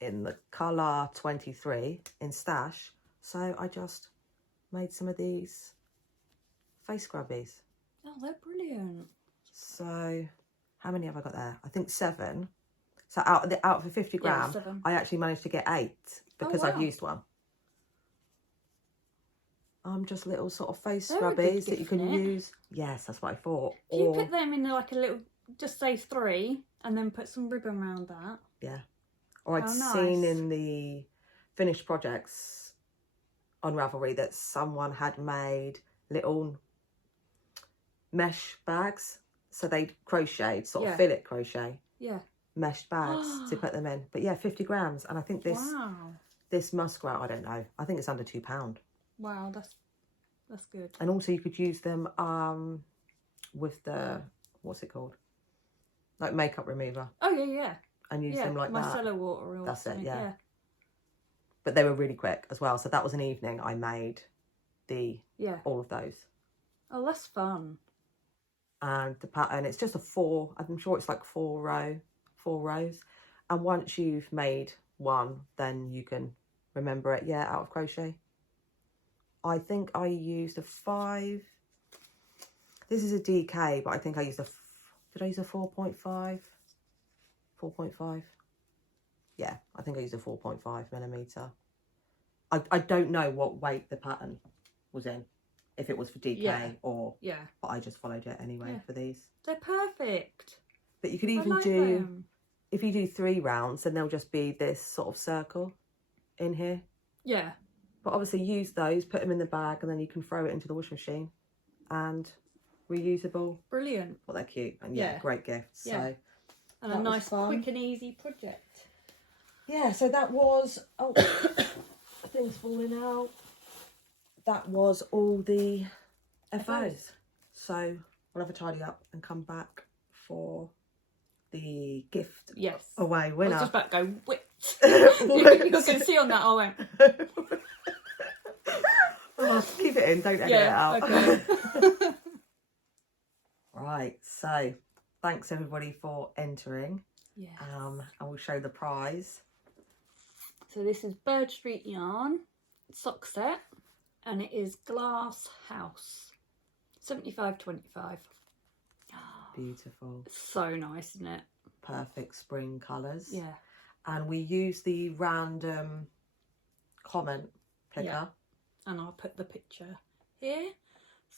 in the colour 23 in stash. So I just made some of these face scrubbies. Oh, they're brilliant. So how many have I got there? I think 7. So out of the 50 gram, I actually managed to get 8 because I've used one. Just little sort of face scrubbies that you can use. Yes, that's what I thought. Do you put them in like a little, just say 3, and then put some ribbon around that? Yeah. Or I'd seen in the finished projects on Ravelry that someone had made little mesh bags. So they'd crocheted, sort of fillet crochet. Yeah. Meshed bags to put them in. But yeah, 50 grams. And I think this muskrat, I don't know, I think it's under £2. Wow, that's good. And also you could use them with the, what's it called? Like makeup remover. Oh, yeah. And use them like that. Micellar water or that's something. it, yeah. But they were really quick as well. So that was an evening I made all of those. Oh, that's fun. And the pattern, it's just a 4, I'm sure it's like 4 rows. And once you've made one, then you can remember it, out of crochet. I think I used a 5. This is a DK, but I think I used did I use a 4.5? 4.5? Yeah, I think I used a 4.5 millimetre. I don't know what weight the pattern was in, if it was for DK or... Yeah. But I just followed it anyway for these. They're perfect. But you could even do... If you do 3 rounds, then there'll just be this sort of circle in here. Yeah. But obviously use those, put them in the bag, and then you can throw it into the washing machine. And reusable. Brilliant. Well, they're cute. And great gifts. Yeah. So and a nice, quick and easy project. Yeah, so that was... Oh, things falling out. That was all the FOs. So we'll have a tidy up and come back for the gift away winner. I was just about to go, whipped. You can see on that, I went. Keep it in, don't edit it out. Okay. Right, so thanks everybody for entering. Yeah. And we'll show the prize. So this is Bird Street yarn sock set, and it is Glass House, 75.25. Beautiful. So nice, isn't it? Perfect spring colours. Yeah. And we use the random comment picker. Yeah. And I'll put the picture here.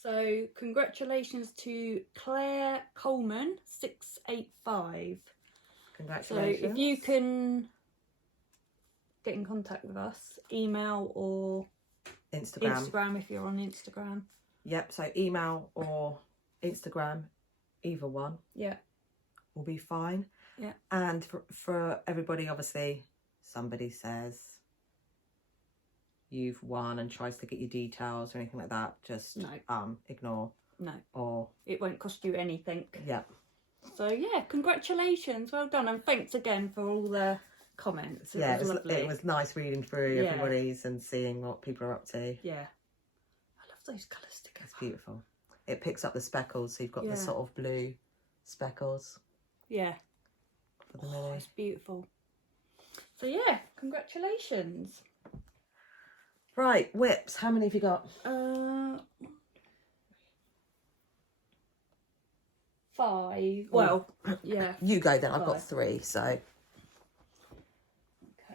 So congratulations to Claire Coleman, 685. Congratulations. So if you can get in contact with us, email or Instagram if you're on Instagram. Yep, so email or Instagram, either one. Yeah. Will be fine. Yeah. And for everybody, obviously, somebody says you've won and tries to get your details or anything like that, just ignore. No. Or it won't cost you anything. Yeah. So yeah, congratulations, well done, and thanks again for all the comments. It was nice reading through everybody's and seeing what people are up to. Yeah. I love those colours together. It's beautiful. It picks up the speckles, so you've got the sort of blue speckles. Yeah. For the mini. It's beautiful. So yeah, congratulations. Right, whips. How many have you got? 5. Well, yeah. You go then. 5. I've got 3, so.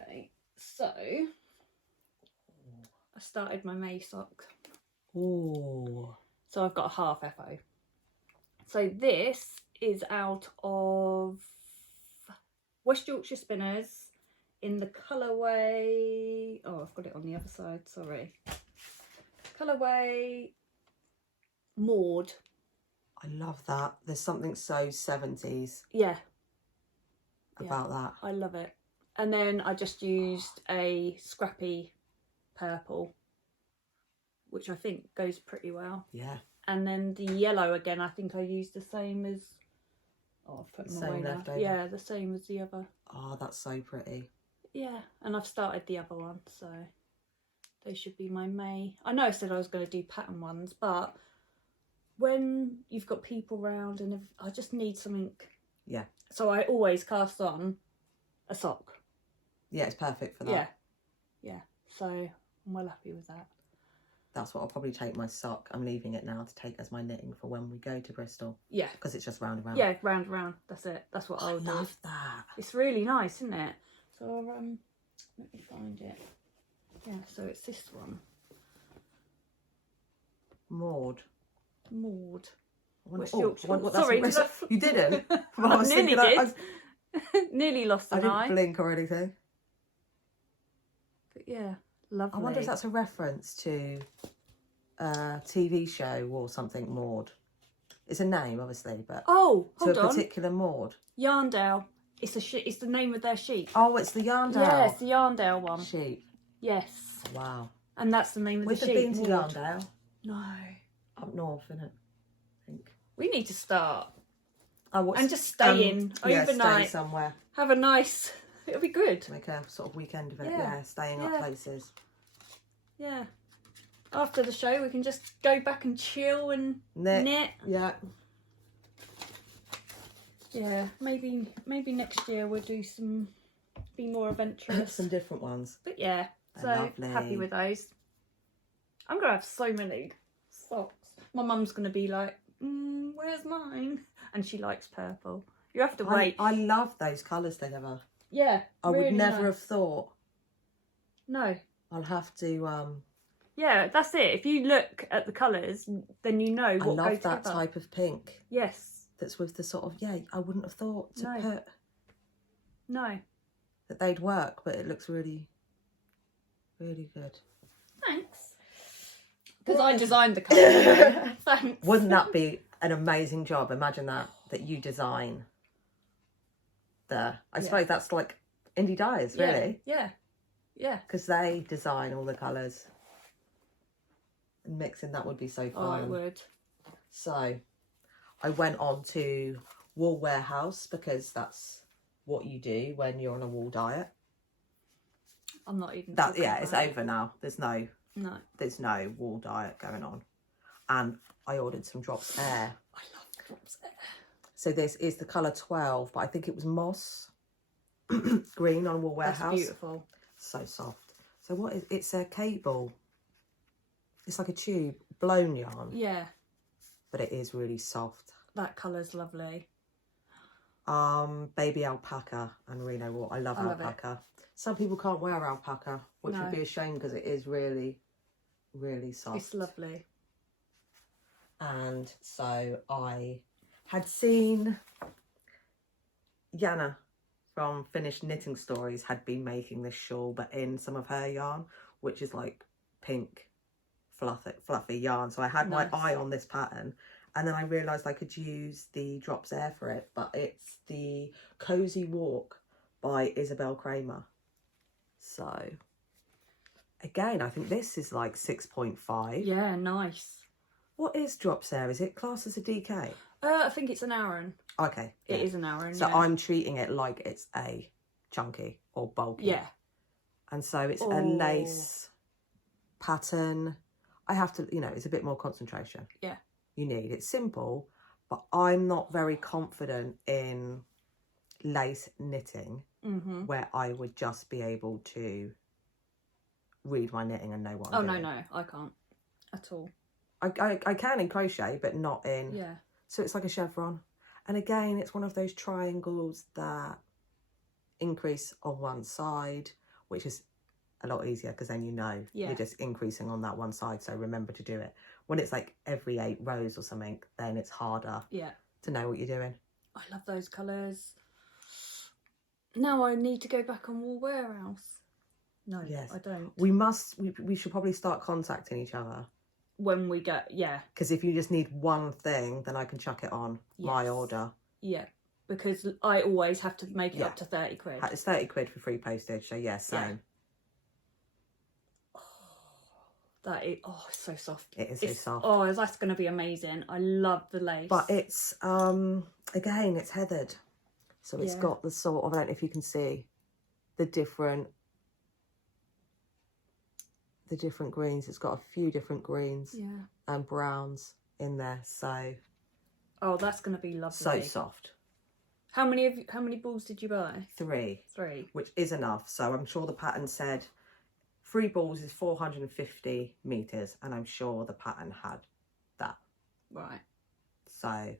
Okay, so I started my May sock. Ooh. So I've got a half FO. So this is out of West Yorkshire Spinners in the colourway, oh, I've got it on the other side, sorry. Colourway Maud. I love that. There's something so 70s about that. I love it. And then I just used a scrappy purple, which I think goes pretty well. Yeah. And then the yellow again, I think I used the same as, oh, I've put them away now. Yeah, the same as the other. Oh, that's so pretty. Yeah, and I've started the other one, so they should be my May. I know I said I was going to do pattern ones, but when you've got people round and I just need something. Yeah. So I always cast on a sock. Yeah, it's perfect for that. Yeah. So I'm well happy with that. That's what I'll probably take my sock. I'm leaving it now to take as my knitting for when we go to Bristol. Yeah. Because it's just round and round. Yeah, round and round. That's it. That's what I'll do. I love that. It's really nice, isn't it? So let me find it. Yeah, so it's this one. Maud. West Yorkshire. Sorry, you didn't. Well, I was nearly thinking, did. Nearly lost an eye. I didn't blink or anything. But yeah, lovely. I wonder if that's a reference to a TV show or something. Maud. It's a name, obviously, but hold to a on. particular Maud. Yarndale. It's it's the name of their sheep. Oh, it's the Yarndale. Yeah, it's the Yarndale one. Sheep. Yes. Wow. And that's the name of the sheep. We've been to Yarndale. No. Up north, isn't it? I think. We need to start. Oh, and just stay in overnight. Stay somewhere. Have a nice. It'll be good. Make a sort of weekend of it. Yeah, staying up places. Yeah. After the show, we can just go back and chill and knit. Yeah. Yeah, maybe next year we'll do be more adventurous. Some different ones. But yeah, so lovely. Happy with those. I'm gonna have so many socks. My mum's gonna be like, where's mine? And she likes purple. You have to wait. I love those colours together. Yeah, I would never have thought. No. I'll have to. Yeah, that's it. If you look at the colours, then you know what goes together. I love that type of pink. Yes. That's with the sort of, I wouldn't have thought to put. No. That they'd work, but it looks really, really good. Thanks. Because I designed the colours. Thanks. Wouldn't that be an amazing job? Imagine that you design I suppose that's like indie dyers, really. Yeah. Because they design all the colours. And mixing that would be so fun. Oh, it would. So I went on to Wool Warehouse because that's what you do when you're on a wool diet. I'm not even. It's over now. There's no wool diet going on. And I ordered some Drops Air. I love Drops Air. So this is the colour 12, but I think it was moss green on Wool Warehouse. That's beautiful. So soft. So what is it's a cable. It's like a tube, blown yarn. Yeah. But it is really soft. That colour's lovely. Baby alpaca and Reno wool. I love alpaca. Some people can't wear alpaca, which would be a shame because it is really, really soft. It's lovely. And so I had seen Yana from Finished Knitting Stories had been making this shawl, but in some of her yarn, which is like pink, fluffy yarn. So I had my eye on this pattern, and then I realised I could use the Drops Air for it, but it's the Cozy Walk by Isabel Kramer. So again, I think this is like 6.5. Yeah, nice. What is Drops Air? Is it classed as a DK? I think it's an Aran. Okay. Yeah. It is an Aran. So I'm treating it like it's a chunky or bulky. Yeah. And so it's a lace pattern. I have to, it's a bit more concentration. Yeah. You need. It's simple, but I'm not very confident in lace knitting where I would just be able to read my knitting and know what I'm doing. No, I can't at all. I can in crochet, but not in. Yeah. So it's like a chevron. And again, it's one of those triangles that increase on one side, which is a lot easier because then you're just increasing on that one side. So remember to do it. When it's like every 8 rows or something, then it's harder to know what you're doing. I love those colours. Now I need to go back on Wool Warehouse. No, Yes. I don't. We should probably start contacting each other. When we get, Because if you just need one thing, then I can chuck it on my order. Yeah, because I always have to make it up to 30 quid. It's 30 quid for free postage, so yeah, same. Yeah. That is, it's so soft. It is so soft. Oh, that's going to be amazing. I love the lace. But it's, again, it's heathered. So it's got the sort of, I don't know if you can see, the different greens. It's got a few different greens and browns in there. So. Oh, that's going to be lovely. So soft. How many balls did you buy? 3. 3. Which is enough. So I'm sure the pattern said 3 balls is 450 meters, and I'm sure the pattern had that. Right. So I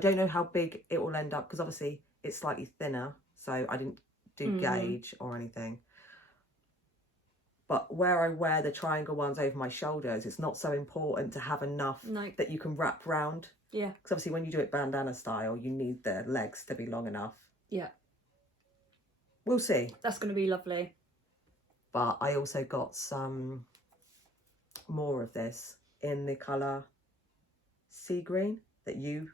don't know how big it will end up, because obviously it's slightly thinner, so I didn't do gauge or anything. But where I wear the triangle ones over my shoulders, it's not so important to have enough that you can wrap round. Yeah. Because obviously when you do it bandana style, you need the legs to be long enough. Yeah. We'll see. That's going to be lovely. But I also got some more of this in the colour sea green that you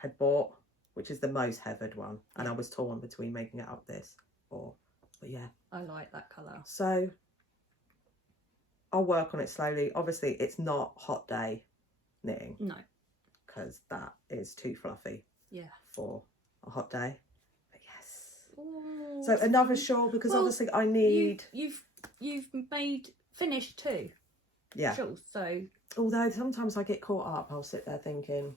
had bought, which is the most heathered one. And I was torn between making it up this but yeah. I like that colour. So I'll work on it slowly. Obviously, it's not hot day knitting. No. Because that is too fluffy for a hot day. But yes. Ooh, so another shawl, because obviously I need... You've finished 2 shawls, so... Although sometimes I get caught up, I'll sit there thinking,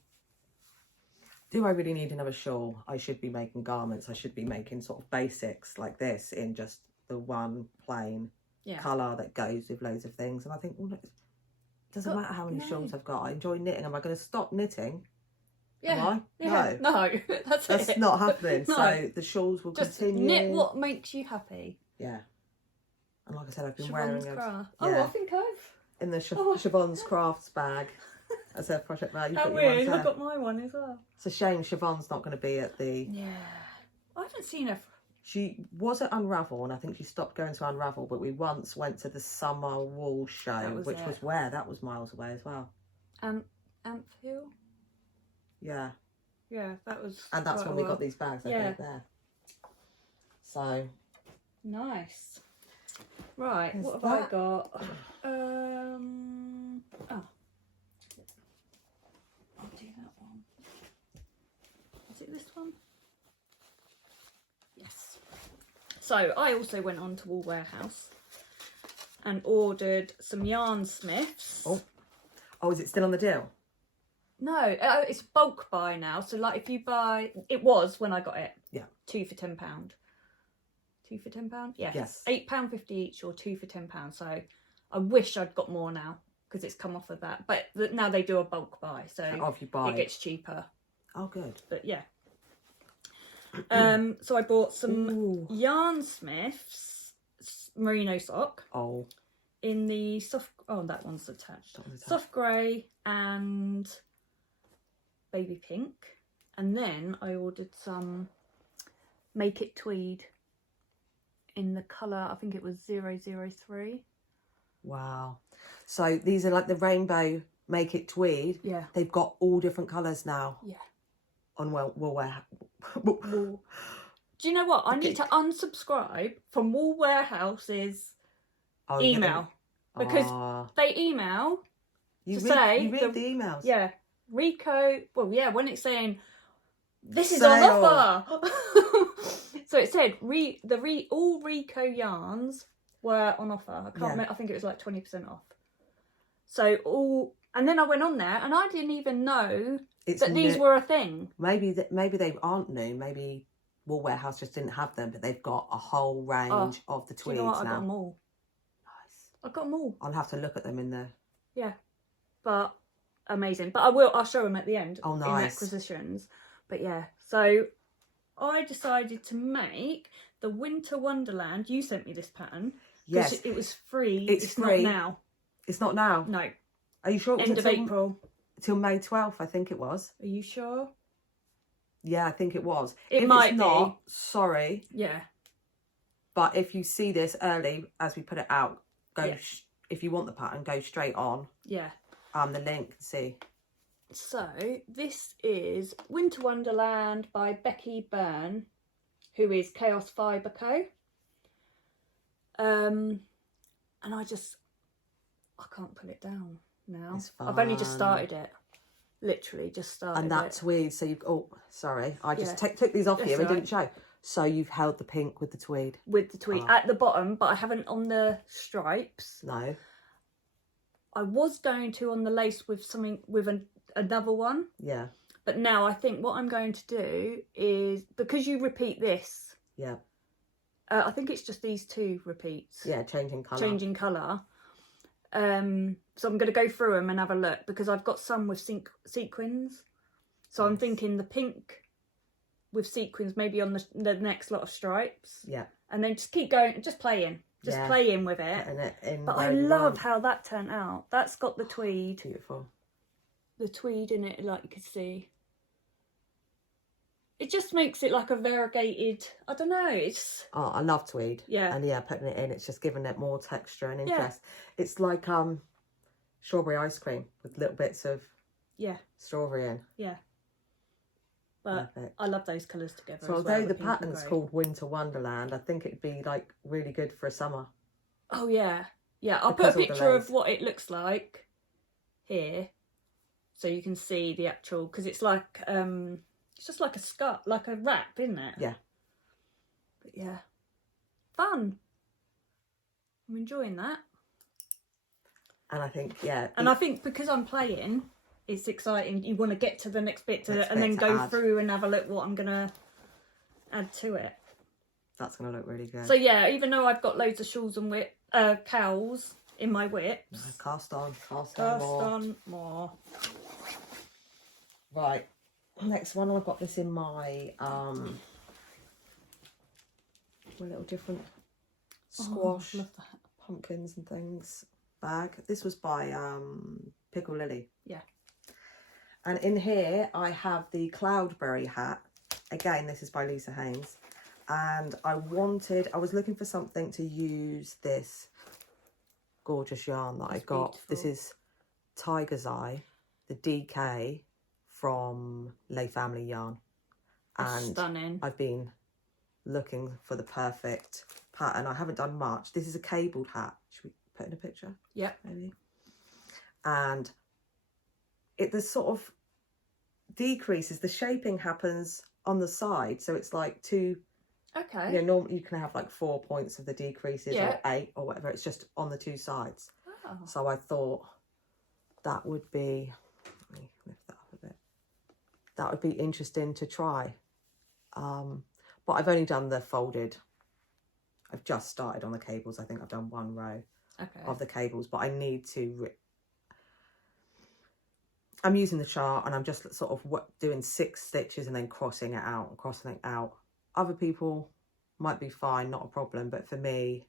do I really need another shawl? I should be making garments. I should be making sort of basics like this in just the one plain colour that goes with loads of things. And I think, well, it doesn't matter how many shawls I've got. I enjoy knitting. Am I going to stop knitting? Am I? No, that's it. Not happening. No. So the shawls will just continue. Knit what makes you happy. Yeah. And like I said, I've been Siobhan's wearing it. craft. I think I've... In the Siobhan's Crafts bag as a project bag. How weird, I got my one as well. It's a shame Siobhan's not going to be at the... Yeah. I haven't seen her. She was at Unravel, and I think she stopped going to Unravel, but we once went to the Summer Wool Show, which was where? That was miles away as well. Amphill? Yeah. Yeah, that was... And that's when we got these bags, I think, there. So... Nice. Right, what have I got? I'll do that one. Is it this one? Yes. So I also went on to Wool Warehouse and ordered some yarn smiths. Oh, is it still on the deal? No, it's bulk buy now. So like if you buy, it was when I got it. Yeah. 2 for £10. 2 for £10? Yes. £8.50 each or 2 for £10. So I wish I'd got more now because it's come off of that. But now they do a bulk buy, so if you buy it gets cheaper. Oh, good. But yeah. So I bought some yarn smiths merino sock. Oh. In the soft. Oh, that one's attached. Soft grey and baby pink, and then I ordered some Make It Tweed in the colour, I think it was 003. Wow. So these are like the rainbow Make It Tweed. Yeah. They've got all different colours now. Yeah. On Wool Warehouse. Do you know what? I need to unsubscribe from Wool Warehouse's email. Because they email you say... read the emails? Yeah. Rico... Well, yeah, when it's saying, this is Sale. on offer. So it said all Rico yarns were on offer. I can't remember. I think it was like 20% off. So and then I went on there and I didn't even know that these were a thing. Maybe they aren't new. Maybe Wool Warehouse just didn't have them, but they've got a whole range of the tweeds do you know what? now. I got them all. Nice. I got them all. I'll have to look at them in the... Yeah, but amazing. But I'll show them at the end. Oh, nice. In acquisitions. But yeah, so I decided to make the Winter Wonderland. You sent me this pattern. Yes. It was free. It's free. Not now. It's not now? No. Are you sure it was End of April. Till May 12th, I think it was. Are you sure? Yeah, I think it was. It if might it's not, be. Sorry. Yeah. But if you see this early, as we put it out, go. If you want the pattern, go straight on. Yeah. The link. See. So this is Winter Wonderland by Becky Byrne, who is Chaos Fibre Co. And I can't put it down now. I've only just started it. Literally just started it. And that's weird. So you. Oh, sorry. I just took these off you and didn't show. So you've held the pink with the tweed. With the tweed at the bottom, but I haven't on the stripes. No. I was going to on the lace with something with another one. Yeah. But now I think what I'm going to do is, because you repeat this. Yeah. I think it's just these two repeats. Yeah, changing colour. Changing colour. So I'm going to go through them and have a look, because I've got some with sequins. So I'm thinking the pink with sequins maybe on the next lot of stripes. Yeah. And then just keep going, just playing. Just playing with it. But I love how that turned out. That's got the tweed. Beautiful. The tweed in it, like you can see. It just makes it like a variegated, I don't know, it's... Oh, I love tweed. Yeah. And yeah, putting it in, it's just giving it more texture and interest. Yeah. It's like strawberry ice cream with little bits of strawberry in. Yeah. But perfect. I love those colours together. So although the pattern's called Winter Wonderland, I think it'd be like really good for a summer. Oh yeah. Yeah, I'll put a picture of what it looks like here. So you can see the actual, because it's like, it's just like a scarf, like a wrap, isn't it? Yeah. But yeah, fun. I'm enjoying that. And I think, and I think because I'm playing, it's exciting. You want to get to the next bit and then go through and have a look what I'm going to add to it. That's going to look really good. So yeah, even though I've got loads of shawls and cowls in my WIPs. Cast on more. Right. Next one, I've got this in my little different squash, pumpkins and things bag. This was by Pickle Lily. Yeah. And in here I have the Cloudberry hat. Again, this is by Lisa Haynes. And I was looking for something to use this gorgeous yarn that I got. Beautiful. This is Tiger's Eye, the DK from Lay Family Yarn. And stunning. I've been looking for the perfect pattern. I haven't done much. This is a cabled hat. Should we put in a picture? Yeah. Maybe. And the sort of decreases, the shaping happens on the side. So it's like two... Okay. You know, normally you can have like 4 points of the decreases or 8 or whatever. It's just on the two sides. Oh. So I thought that would be... Let me lift that up a bit. That would be interesting to try. But I've only done the folded. I've just started on the cables. I think I've done one row of the cables. But I need to... I'm using the chart and I'm just sort of doing 6 stitches and then crossing it out and crossing it out. Other people might be fine, not a problem. But for me,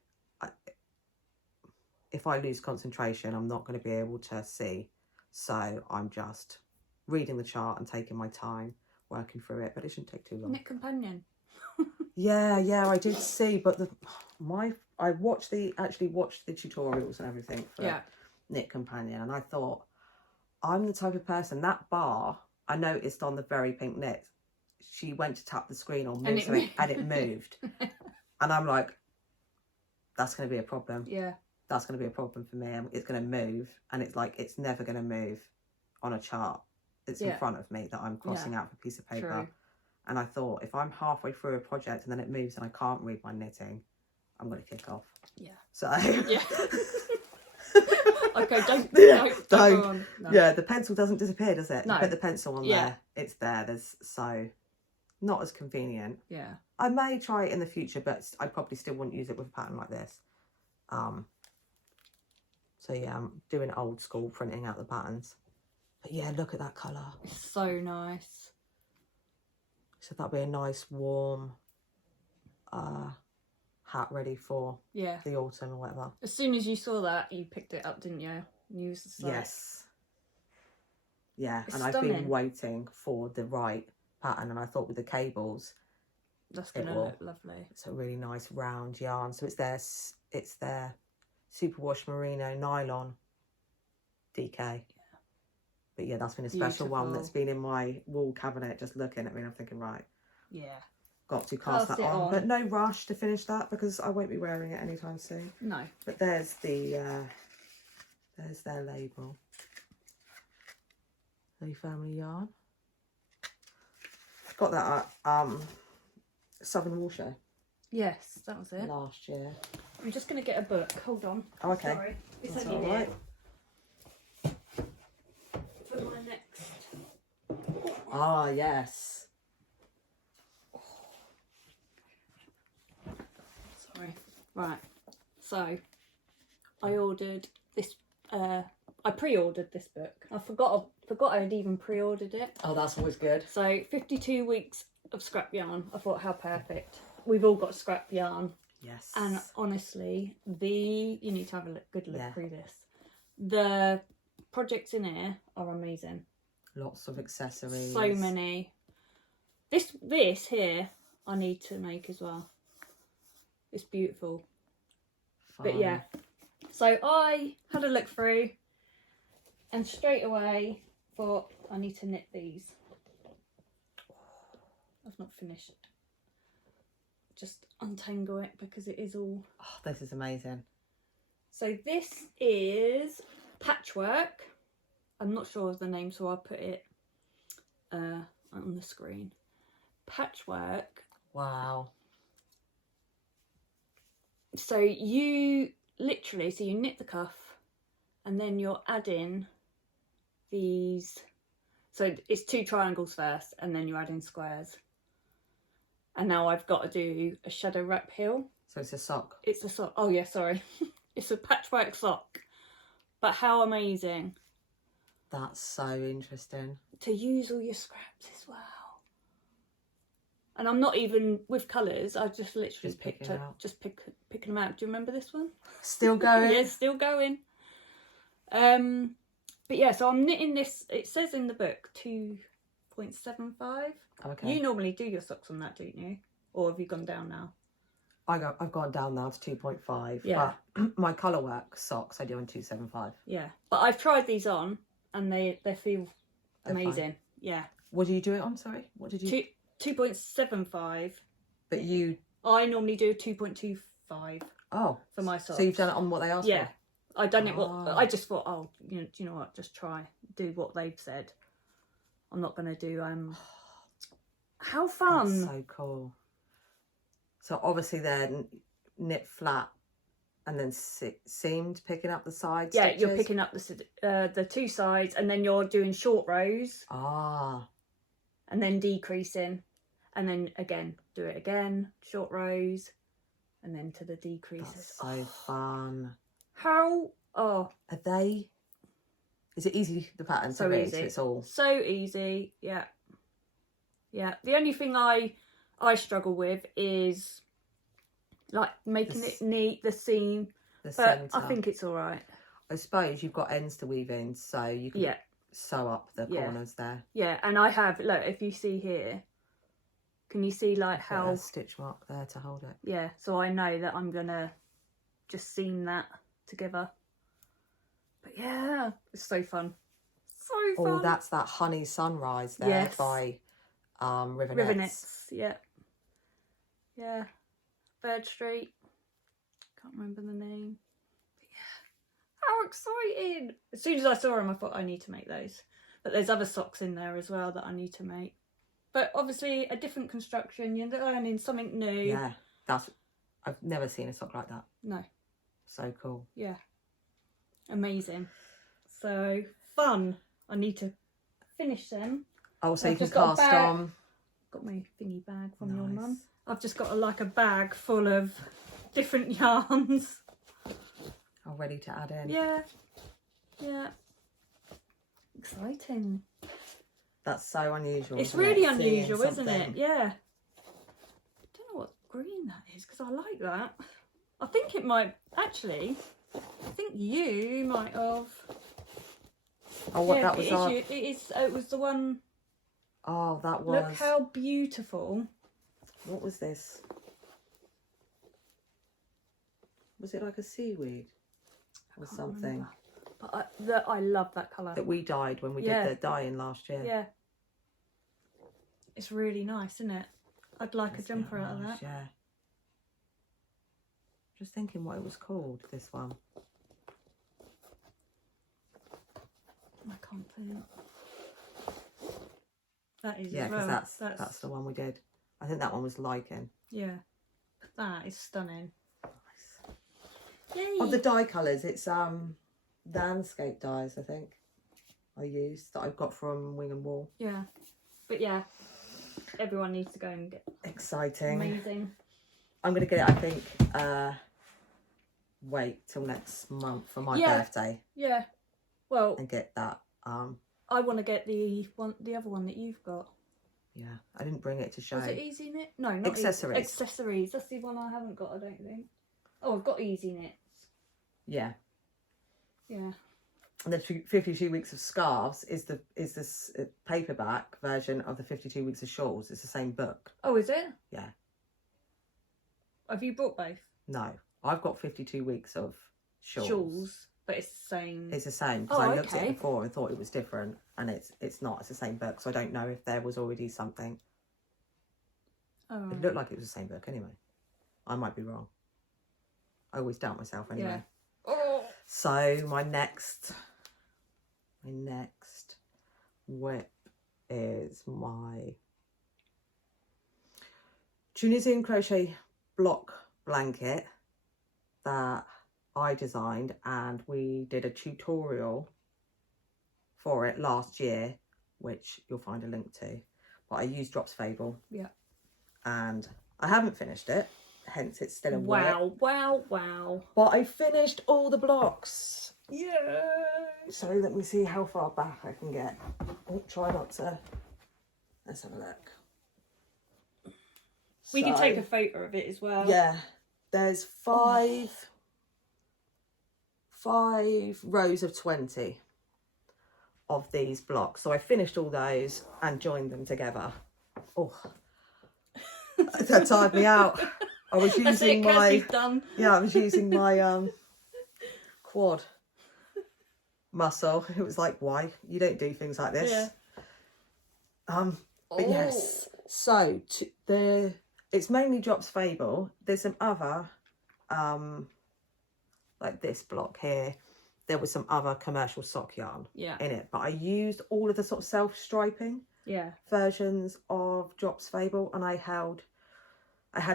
if I lose concentration, I'm not going to be able to see. So I'm just reading the chart and taking my time, working through it. But it shouldn't take too long. Knit Companion. yeah, I did see. But I actually watched the tutorials and everything for Knit Companion. And I thought, I'm the type of person, that bar, I noticed on the very pink knit, she went to tap the screen or move something and it moved. And I'm like, that's going to be a problem. Yeah. That's going to be a problem for me. It's going to move. And it's like, it's never going to move on a chart. It's in front of me that I'm crossing out a piece of paper. True. And I thought, if I'm halfway through a project and then it moves and I can't read my knitting, I'm going to kick off. Yeah. So... Yeah. Okay, don't go on. No. Yeah, the pencil doesn't disappear, does it? No. You put the pencil on there, it's there. There's so not as convenient. Yeah. I may try it in the future, but I probably still wouldn't use it with a pattern like this. So yeah, I'm doing old school, printing out the patterns. But yeah, look at that colour. It's so nice. So that'll be a nice warm hat ready for the autumn or whatever. As soon as you saw that, you picked it up, didn't you? And you was just like, Yes. Yeah, It's and I've stunning. been waiting for the right pattern, and I thought with the cables, that's going to will. look lovely. it's a really nice round yarn. So it's their superwash merino nylon DK. But yeah, that's been a special one that's Beautiful. been in my wall cabinet, just looking at me, and I'm thinking, right, Yeah. got to cast Cast that it on. But on. no rush to finish that because I won't be wearing it anytime soon. No. But there's there's their label. The family yarn. Got that at Southern Wool Show Yes, that was it. last year. I'm just going to get a book. Hold on. Oh, okay. Sorry. It's That's only all here. right. For my next. Ah, yes. Sorry. Right. So, I ordered this. I pre-ordered this book. I forgot I had even pre-ordered it. Oh, that's always good. So 52 weeks of scrap yarn. I thought, how perfect. We've all got scrap yarn. Yes. And honestly, you need to have a good look through this. The projects in here are amazing. Lots of accessories. So many. This here, I need to make as well. It's beautiful. Fun. But yeah. So I had a look through and straight away thought I need to knit these. I've not finished. Just untangle it because it is all... Oh, this is amazing. So this is Patchwork. I'm not sure of the name, so I'll put it on the screen. Patchwork. Wow. So you literally, you knit the cuff and then you're adding these. So it's 2 triangles first and then you're adding squares. And now I've got to do a shadow wrap heel. So it's a sock. It's a sock. Oh yeah, sorry. It's a patchwork sock. But how amazing. That's so interesting. To use all your scraps as well. And I'm not even with colours. I just literally picking them out. Do you remember this one? Still going? Yeah, still going. But yeah, so I'm knitting this. It says in the book 2.75. Okay. You normally do your socks on that, don't you? Or have you gone down now? I've gone down now to 2.5. Yeah. But my colour work socks I do on 2.75. Yeah. But I've tried these on and they feel amazing. Fine. Yeah. What do you do it on? Sorry, what did you? 2.75. But you. I normally do 2.25. Oh. For my socks. So you've done it on what they asked for. Yeah. I done it. Ah. I just thought, do you know what? Just do what they've said. I'm not going to do. How fun! That's so cool. So obviously they're knit flat and then seamed, picking up the side stitches. You're picking up the 2 sides and then you're doing short rows. Ah. And then decreasing. And then again, do it again, short rows. And then to the decreases. That's so fun. How? Oh. Are they... Is it easy, the pattern to read? Easy. It's all... So easy, yeah. Yeah, the only thing I struggle with is like making it neat, the seam. The but centre. I think it's all right. I suppose you've got ends to weave in, so you can sew up the corners there. Yeah, and I have, look, if you see here, can you see like how... There's a stitch mark there to hold it. Yeah, so I know that I'm going to just seam that together. But yeah, it's so fun. So fun. Oh, that's that Honey Sunrise there by Rivernets. Rivernets, yeah. Yeah. Bird Street. Can't remember the name. But yeah. How exciting! As soon as I saw them, I thought I need to make those. But there's other socks in there as well that I need to make. But obviously a different construction. You're learning something new. Yeah, I've never seen a sock like that. No. So cool. Yeah. Amazing. So fun. I need to finish them. Oh, so you can cast on. Got my thingy bag from your mum. I've just got a bag full of different yarns. Oh, ready to add in. Yeah. Yeah. Exciting. That's so unusual. It's really unusual, isn't it? Yeah. I don't know what green that is because I like that. I think it might actually. I think you might have Oh, what Yeah, that was it our... is. It is. It was the one. Oh, that was... Look how beautiful. What was this? Was it like a seaweed or something? Remember. But I love that colour. That we dyed when we did the dyeing last year. Yeah. It's really nice, isn't it? I'd like It's a jumper very out of nice, that. yeah. Just thinking what it was called, this one. I can't think. That is Yeah, as well. because that's the one we did. I think that one was lichen. Yeah. That is stunning. Nice. Yay! Of the dye colours, it's landscape dyes, I think, I used, that I've got from Wing and Wool. Yeah. But yeah, everyone needs to go and get... Exciting. Amazing. I'm going to get it, I think, wait till next month for my birthday. Yeah. Well... And get that. I want to get the other one that you've got. Yeah, I didn't bring it to show. Was it Easy Knit? No, not Accessories. Accessories. That's the one I haven't got, I don't think. Oh, I've got Easy Knits. Yeah. Yeah. And the 52 weeks of scarves is this paperback version of the 52 weeks of shawls. It's the same book. Oh, is it? Yeah. Have you bought both? No, I've got 52 weeks of shawls. Shawls, but it's the same. It's the same because I looked at it before and thought it was different, and it's not. It's the same book, so I don't know if there was already something. Oh. It looked like it was the same book anyway. I might be wrong. I always doubt myself anyway. Yeah. Oh. So my next WIP is my Tunisian crochet block blanket that I designed, and we did a tutorial for it last year, which you'll find a link to. But I used Drops Fable. Yeah. And I haven't finished it, hence it's still a WIP. Wow, wow, wow. But I finished all the blocks. Yeah. So let me see how far back I can get. Oh, try not to. Let's have a look. We can take a photo of it as well. Yeah. There's five rows of 20 of these blocks. So I finished all those and joined them together. Oh, that tired me out. I was using my done. Yeah, I was using my quad muscle. It was like, why? You don't do things like this. Yeah. But yes. So it's mainly Drops Fable. There's some other like this block here. There was some other commercial sock yarn in it, but I used all of the sort of self-striping versions of Drops Fable, and I had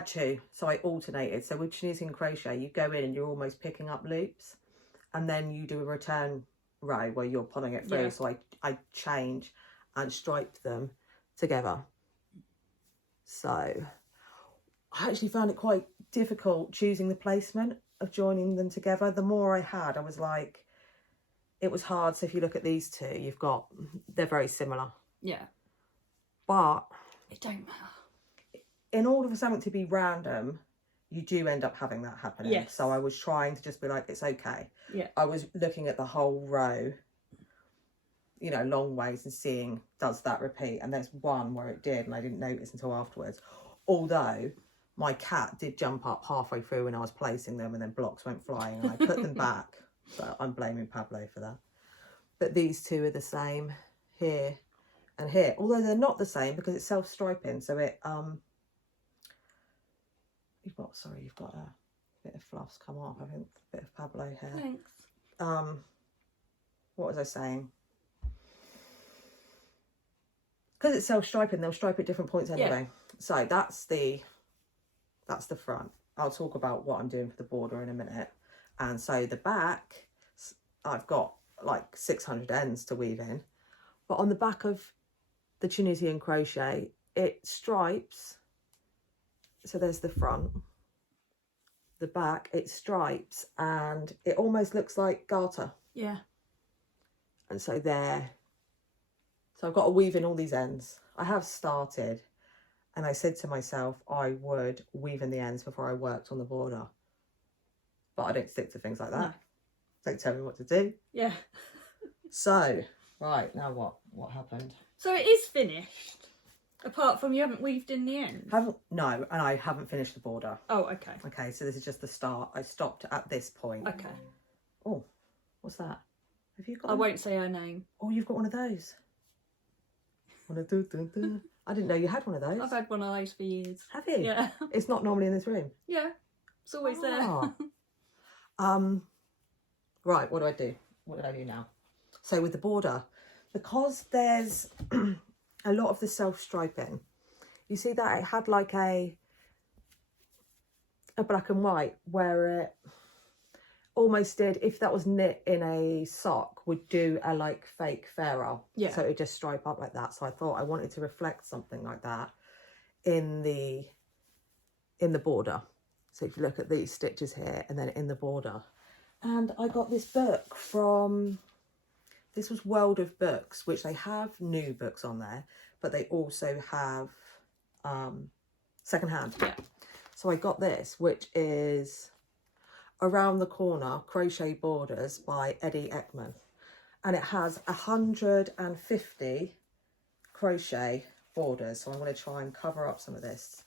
two, so I alternated. So with Tunisian crochet, you go in and you're almost picking up loops, and then you do a return row where you're pulling it through. So I change and striped them together. So I actually found it quite difficult choosing the placement of joining them together. The more I had, I was like, it was hard. So if you look at these two, they're very similar. Yeah. But it don't matter. In order for something to be random, you do end up having that happening. Yes. So I was trying to just be like, it's okay. Yeah. I was looking at the whole row, long ways and seeing, does that repeat? And there's one where it did, and I didn't notice until afterwards. Although my cat did jump up halfway through when I was placing them, and then blocks went flying, and I put them back. So I'm blaming Pablo for that. But these two are the same here and here. Although they're not the same because it's self-striping. So it, you've got a bit of fluffs come off. I think a bit of Pablo here. Thanks. What was I saying? Because it's self-striping, they'll stripe at different points anyway. Yeah. So that's the front. I'll talk about what I'm doing for the border in a minute. And so the back, I've got like 600 ends to weave in. But on the back of the Tunisian crochet, it stripes. So there's the front. The back, it stripes, and it almost looks like garter. Yeah. And so there. So I've got to weave in all these ends. I have started, and I said to myself I would weave in the ends before I worked on the border. But I don't stick to things like that. No. Don't tell me what to do. Yeah. So Right, now what happened? So it is finished. Apart from you haven't weaved in the end. No, and I haven't finished the border. Oh, okay. Okay, so this is just the start. I stopped at this point. Okay. Oh, what's that? Have you got? I won't say her name. Oh, you've got one of those. I didn't know you had one of those. I've had one of those for years. Have you? Yeah. It's not normally in this room. Yeah. It's always there. Right, what do I do? What did I do now? So with the border, because there's a lot of the self-striping, you see that it had like a black and white where it almost did, if that was knit in a sock, would do a like fake ferrule. Yeah. So it would just stripe up like that. So I thought I wanted to reflect something like that in the border. So if you look at these stitches here and then in the border. And I got this book from, this was World of Books, which they have new books on there, but they also have secondhand. Yeah. So I got this, which is Around the Corner, Crochet Borders by Eddie Ekman. And it has 150 crochet borders. So I'm going to try and cover up some of this.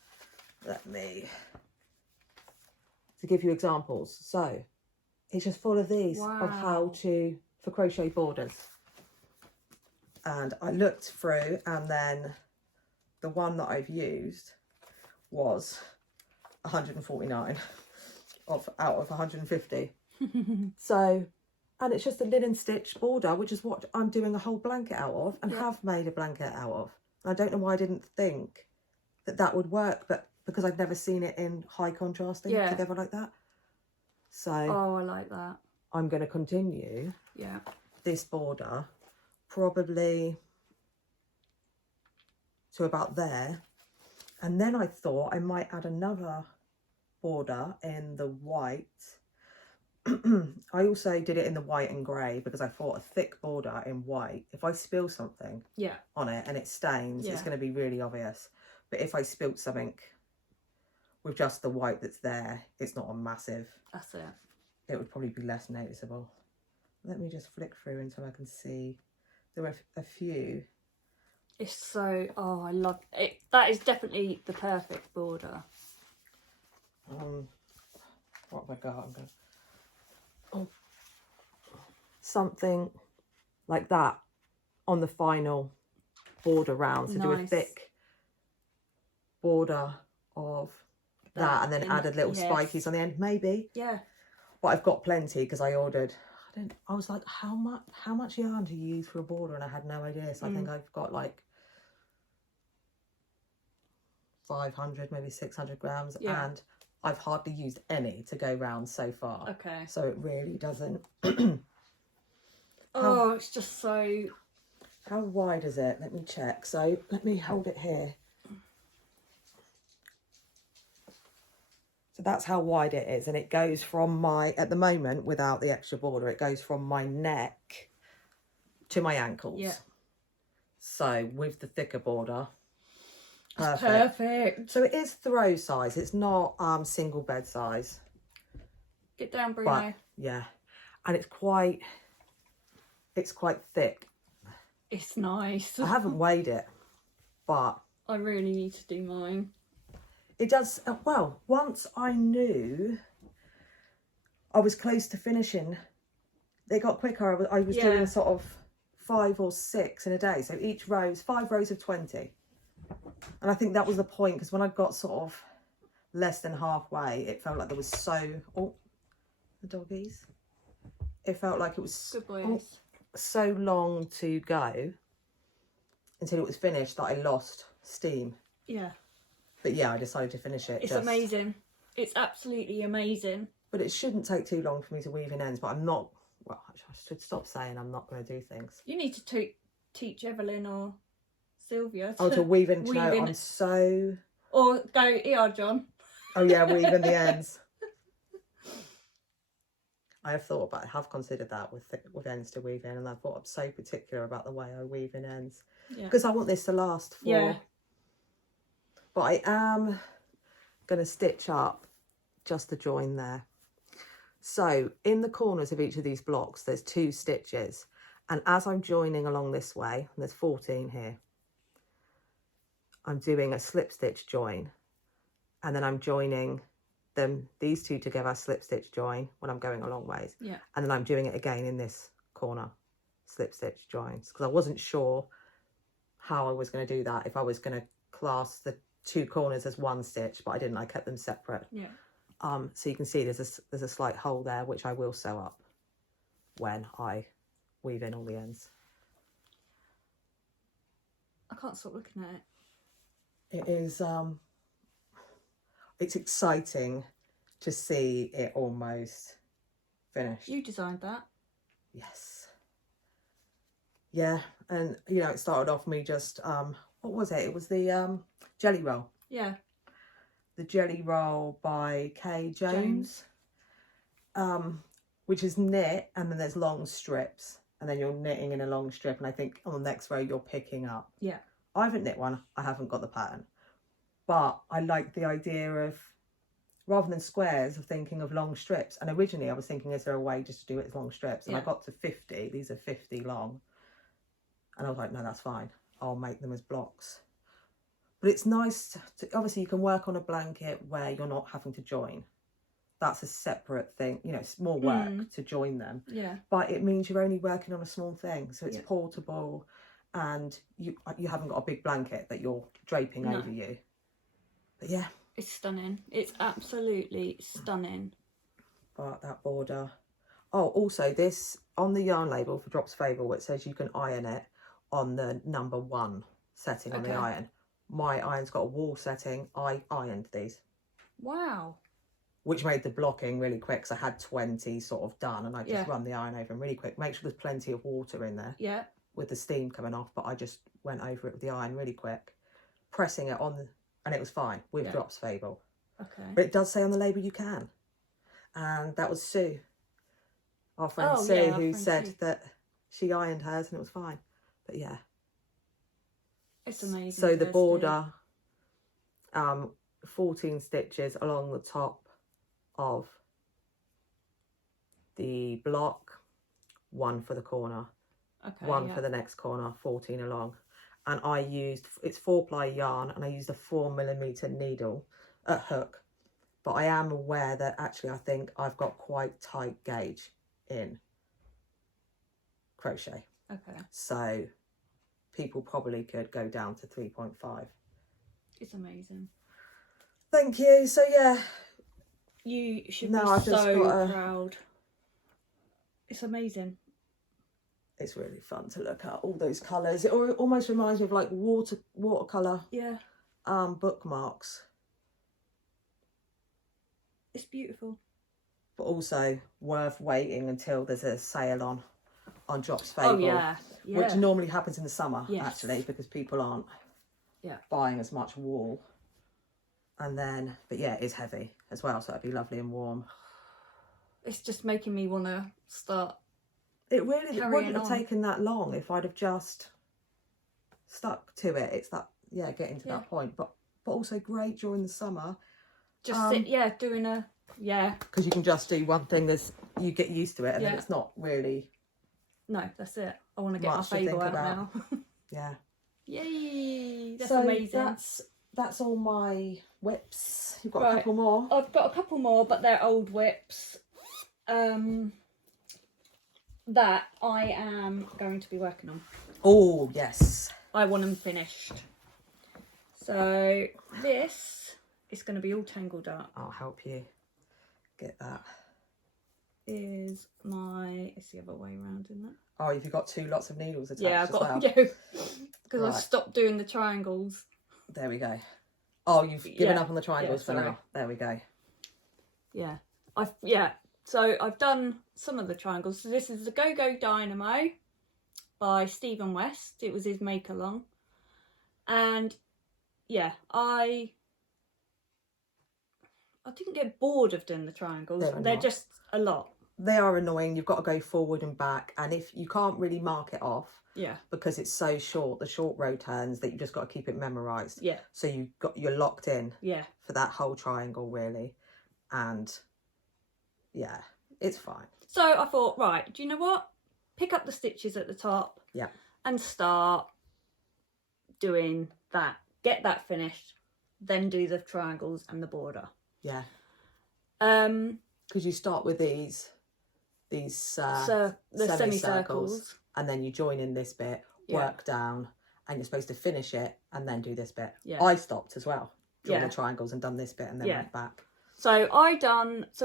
To give you examples. So it's just full of these of how for crochet borders. And I looked through, and then the one that I've used was 149 out of 150. So, and it's just a linen stitch border, which is what I'm doing a whole blanket out of, and have made a blanket out of. And I don't know why I didn't think that would work, but because I've never seen it in high contrasting together like that. So I like that. I'm going to continue this border probably to about there, and then I thought I might add another border in the white. I also did it in the white and grey because I thought a thick border in white, if I spill something on it and it stains, it's going to be really obvious. But if I spilt something with just the white that's there, it's not a massive. That's it. It would probably be less noticeable. Let me just flick through until I can see. There were a few. It's so, I love it. That is definitely the perfect border. What have I got? I'm going something like that on the final border round. So do a thick border of that and then added little spikies on the end, maybe. Yeah. But I've got plenty because I ordered. I was like, how much yarn do you use for a border? And I had no idea. So I think I've got like 500, maybe 600 grams, and I've hardly used any to go round so far. Okay. So it really doesn't. It's just so. How wide is it? Let me check. So let me hold it here. So that's how wide it is, and it goes from at the moment, without the extra border, it goes from my neck to my ankles. Yeah. So with the thicker border, perfect. So it is throw size. It's not single bed size. Get down, Bruno. But, yeah, and it's quite thick. It's nice. I haven't weighed it, but I really need to do mine. It does, well, once I knew I was close to finishing, it got quicker. I was doing sort of 5 or 6 in a day. So each row is 5 rows of 20. And I think that was the point, because when I got sort of less than halfway, it felt like there was the doggies. It felt like it was so long to go until it was finished that I lost steam. Yeah. But yeah, I decided to finish it. It's amazing. It's absolutely amazing. But it shouldn't take too long for me to weave in ends. But I'm not. Well, I should stop saying I'm not going to do things. You need to teach Evelyn or Sylvia to weave in. No, I'm so. Or go here, John. Oh yeah, weave in the ends. I have considered that with ends to weave in, and I thought I'm so particular about the way I weave in ends because I want this to last for. Yeah. But I am going to stitch up just the join there. So in the corners of each of these blocks, there's 2 stitches. And as I'm joining along this way, and there's 14 here, I'm doing a slip stitch join, and then I'm joining them, these two together, slip stitch join when I'm going a long ways. Yeah. And then I'm doing it again in this corner, slip stitch joins, because I wasn't sure how I was going to do that, if I was going to class the two corners as one stitch, but I didn't. I kept them separate. Yeah. So you can see there's a slight hole there, which I will sew up when I weave in all the ends. I can't stop looking at it. It is it's exciting to see it almost finished. You designed that? Yes. Yeah, and you know, it started off me just what was it? It was the jelly roll. Yeah. The jelly roll by Jones. Which is knit, and then there's long strips, and then you're knitting in a long strip, and I think on the next row you're picking up. Yeah. I haven't knit one, I haven't got the pattern, but I like the idea of, rather than squares, of thinking of long strips. And originally I was thinking, is there a way just to do it as long strips? And I got to 50, these are 50 long, and I was like, no, that's fine, I'll make them as blocks. But it's nice to obviously you can work on a blanket where you're not having to join. That's a separate thing, you know, it's more work to join them. Yeah. But it means you're only working on a small thing, so it's portable, and you haven't got a big blanket that you're draping over you. But yeah, it's stunning. It's absolutely stunning. But that border. Oh, also this on the yarn label for Drops Fable, it says you can iron it on the number 1 setting on the iron. My iron's got a wall setting. I ironed these. Wow. Which made the blocking really quick, because I had 20 sort of done, and I just run the iron over them really quick. Make sure there's plenty of water in there. Yeah. With the steam coming off, but I just went over it with the iron really quick, pressing it on, and it was fine with Drops Fable. Okay. But it does say on the label you can, and that was Sue, our friend Sue, who said that she ironed hers and it was fine. But yeah, it's amazing. So the border, 14 stitches along the top of the block, 1 for the corner, 1 for the next corner, 14 along. And I used, it's 4-ply yarn, and I used a 4mm needle hook, but I am aware that actually I think I've got quite tight gauge in crochet. Okay. So people probably could go down to 3.5. It's amazing. Thank you. So yeah, you should be so proud. It's amazing. It's really fun to look at all those colours. It almost reminds me of like watercolour bookmarks. It's beautiful. But also worth waiting until there's a sale on Drops Fable. Oh yeah. Which normally happens in the summer actually, because people aren't buying as much wool. And then, but yeah, it's heavy as well, so it'd be lovely and warm. It's just making me want to start. It really wouldn't have taken that long if I'd have just stuck to it. It's that, getting to that point. But also great during the summer. Just doing a, because you can just do one thing, you get used to it, and then it's not really. No, that's it. I want to get my Fable out now. Yeah. Yay! That's amazing. That's all my WIPs. You've got a couple more. I've got a couple more, but they're old WIPs. That I am going to be working on. Oh, yes. I want them finished. So this is going to be all tangled up. I'll help you get that. Is my... It's the other way around, isn't it? Oh, have you got lots of needles attached? Yeah, I've got... Because I've stopped doing the triangles. There we go. Oh, you've given up on the triangles for now. There we go. Yeah. So I've done some of the triangles. So this is the GoGo Dynamo by Stephen West. It was his make along. And I didn't get bored of doing the triangles. They're just a lot. They are annoying. You've got to go forward and back, and if you can't really mark it off, because it's so short, the short row turns, that you just got to keep it memorized. Yeah. So you're locked in. Yeah. For that whole triangle really, and it's fine. So I thought, right, do you know what? pick up the stitches at the top, yeah, and start doing that. Get that finished, then do the triangles and the border. yeah. Because you start with these the semicircles, and then you join in this bit, work down, and you're supposed to finish it and then do this bit. Yeah. I stopped as well, drawn the triangles and done this bit and then went back. So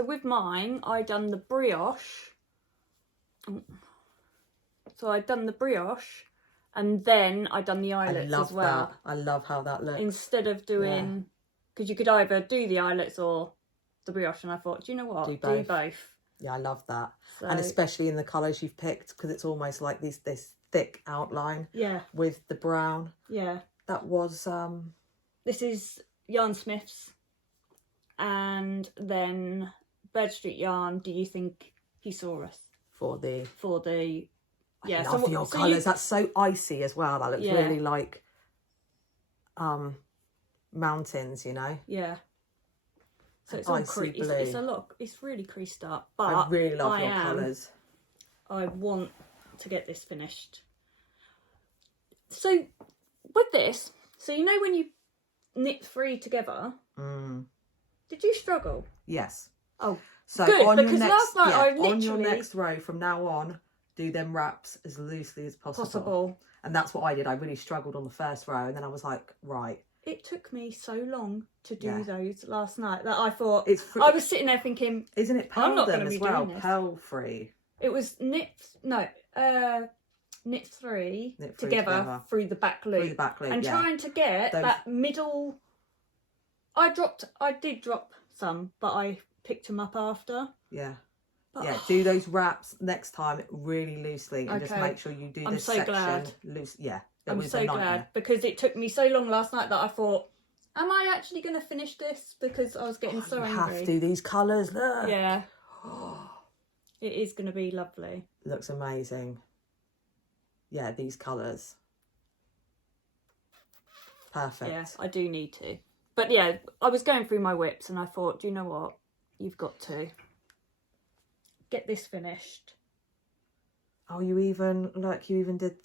with mine, I done the brioche. So I done the brioche, and then I done the eyelets as well. That. I love how that looks. Instead of doing, because you could either do the eyelets or the brioche, and I thought, do you know what? Do both. Yeah, I love that. So, and especially in the colours you've picked, because it's almost like this thick outline. Yeah. With the brown. Yeah. That was This is Yarn Smith's, and then Bird Street Yarn. Do you think he saw us for the? I love your colours. That's so icy as well. That looks really like mountains, you know. Yeah. So it's all creased. It's really creased up. But I really love your colours. I want to get this finished. So with this, you know when you knit 3 together, did you struggle? Yes. Oh, so good, on because your next, last night on your next row from now on, do them wraps as loosely as possible. And that's what I did. I really struggled on the first row, and then I was like, right. It took me so long to do those last night that I thought I was sitting there thinking, isn't it I'm not going to be as well? Doing this. Purl free. It was knit three together through the back loop. And trying to get that middle. I did drop some, but I picked them up after. Yeah. But, do those wraps next time really loosely, and just make sure you do this section loose. Yeah. I'm so glad, because it took me so long last night that I thought, am I actually going to finish this? Because I was getting so angry. You have to. These colours, look. Yeah. It is going to be lovely. Looks amazing. Yeah, these colours. Perfect. Yeah, I do need to. But yeah, I was going through my WIPs and I thought, do you know what? You've got to get this finished. Oh, you even did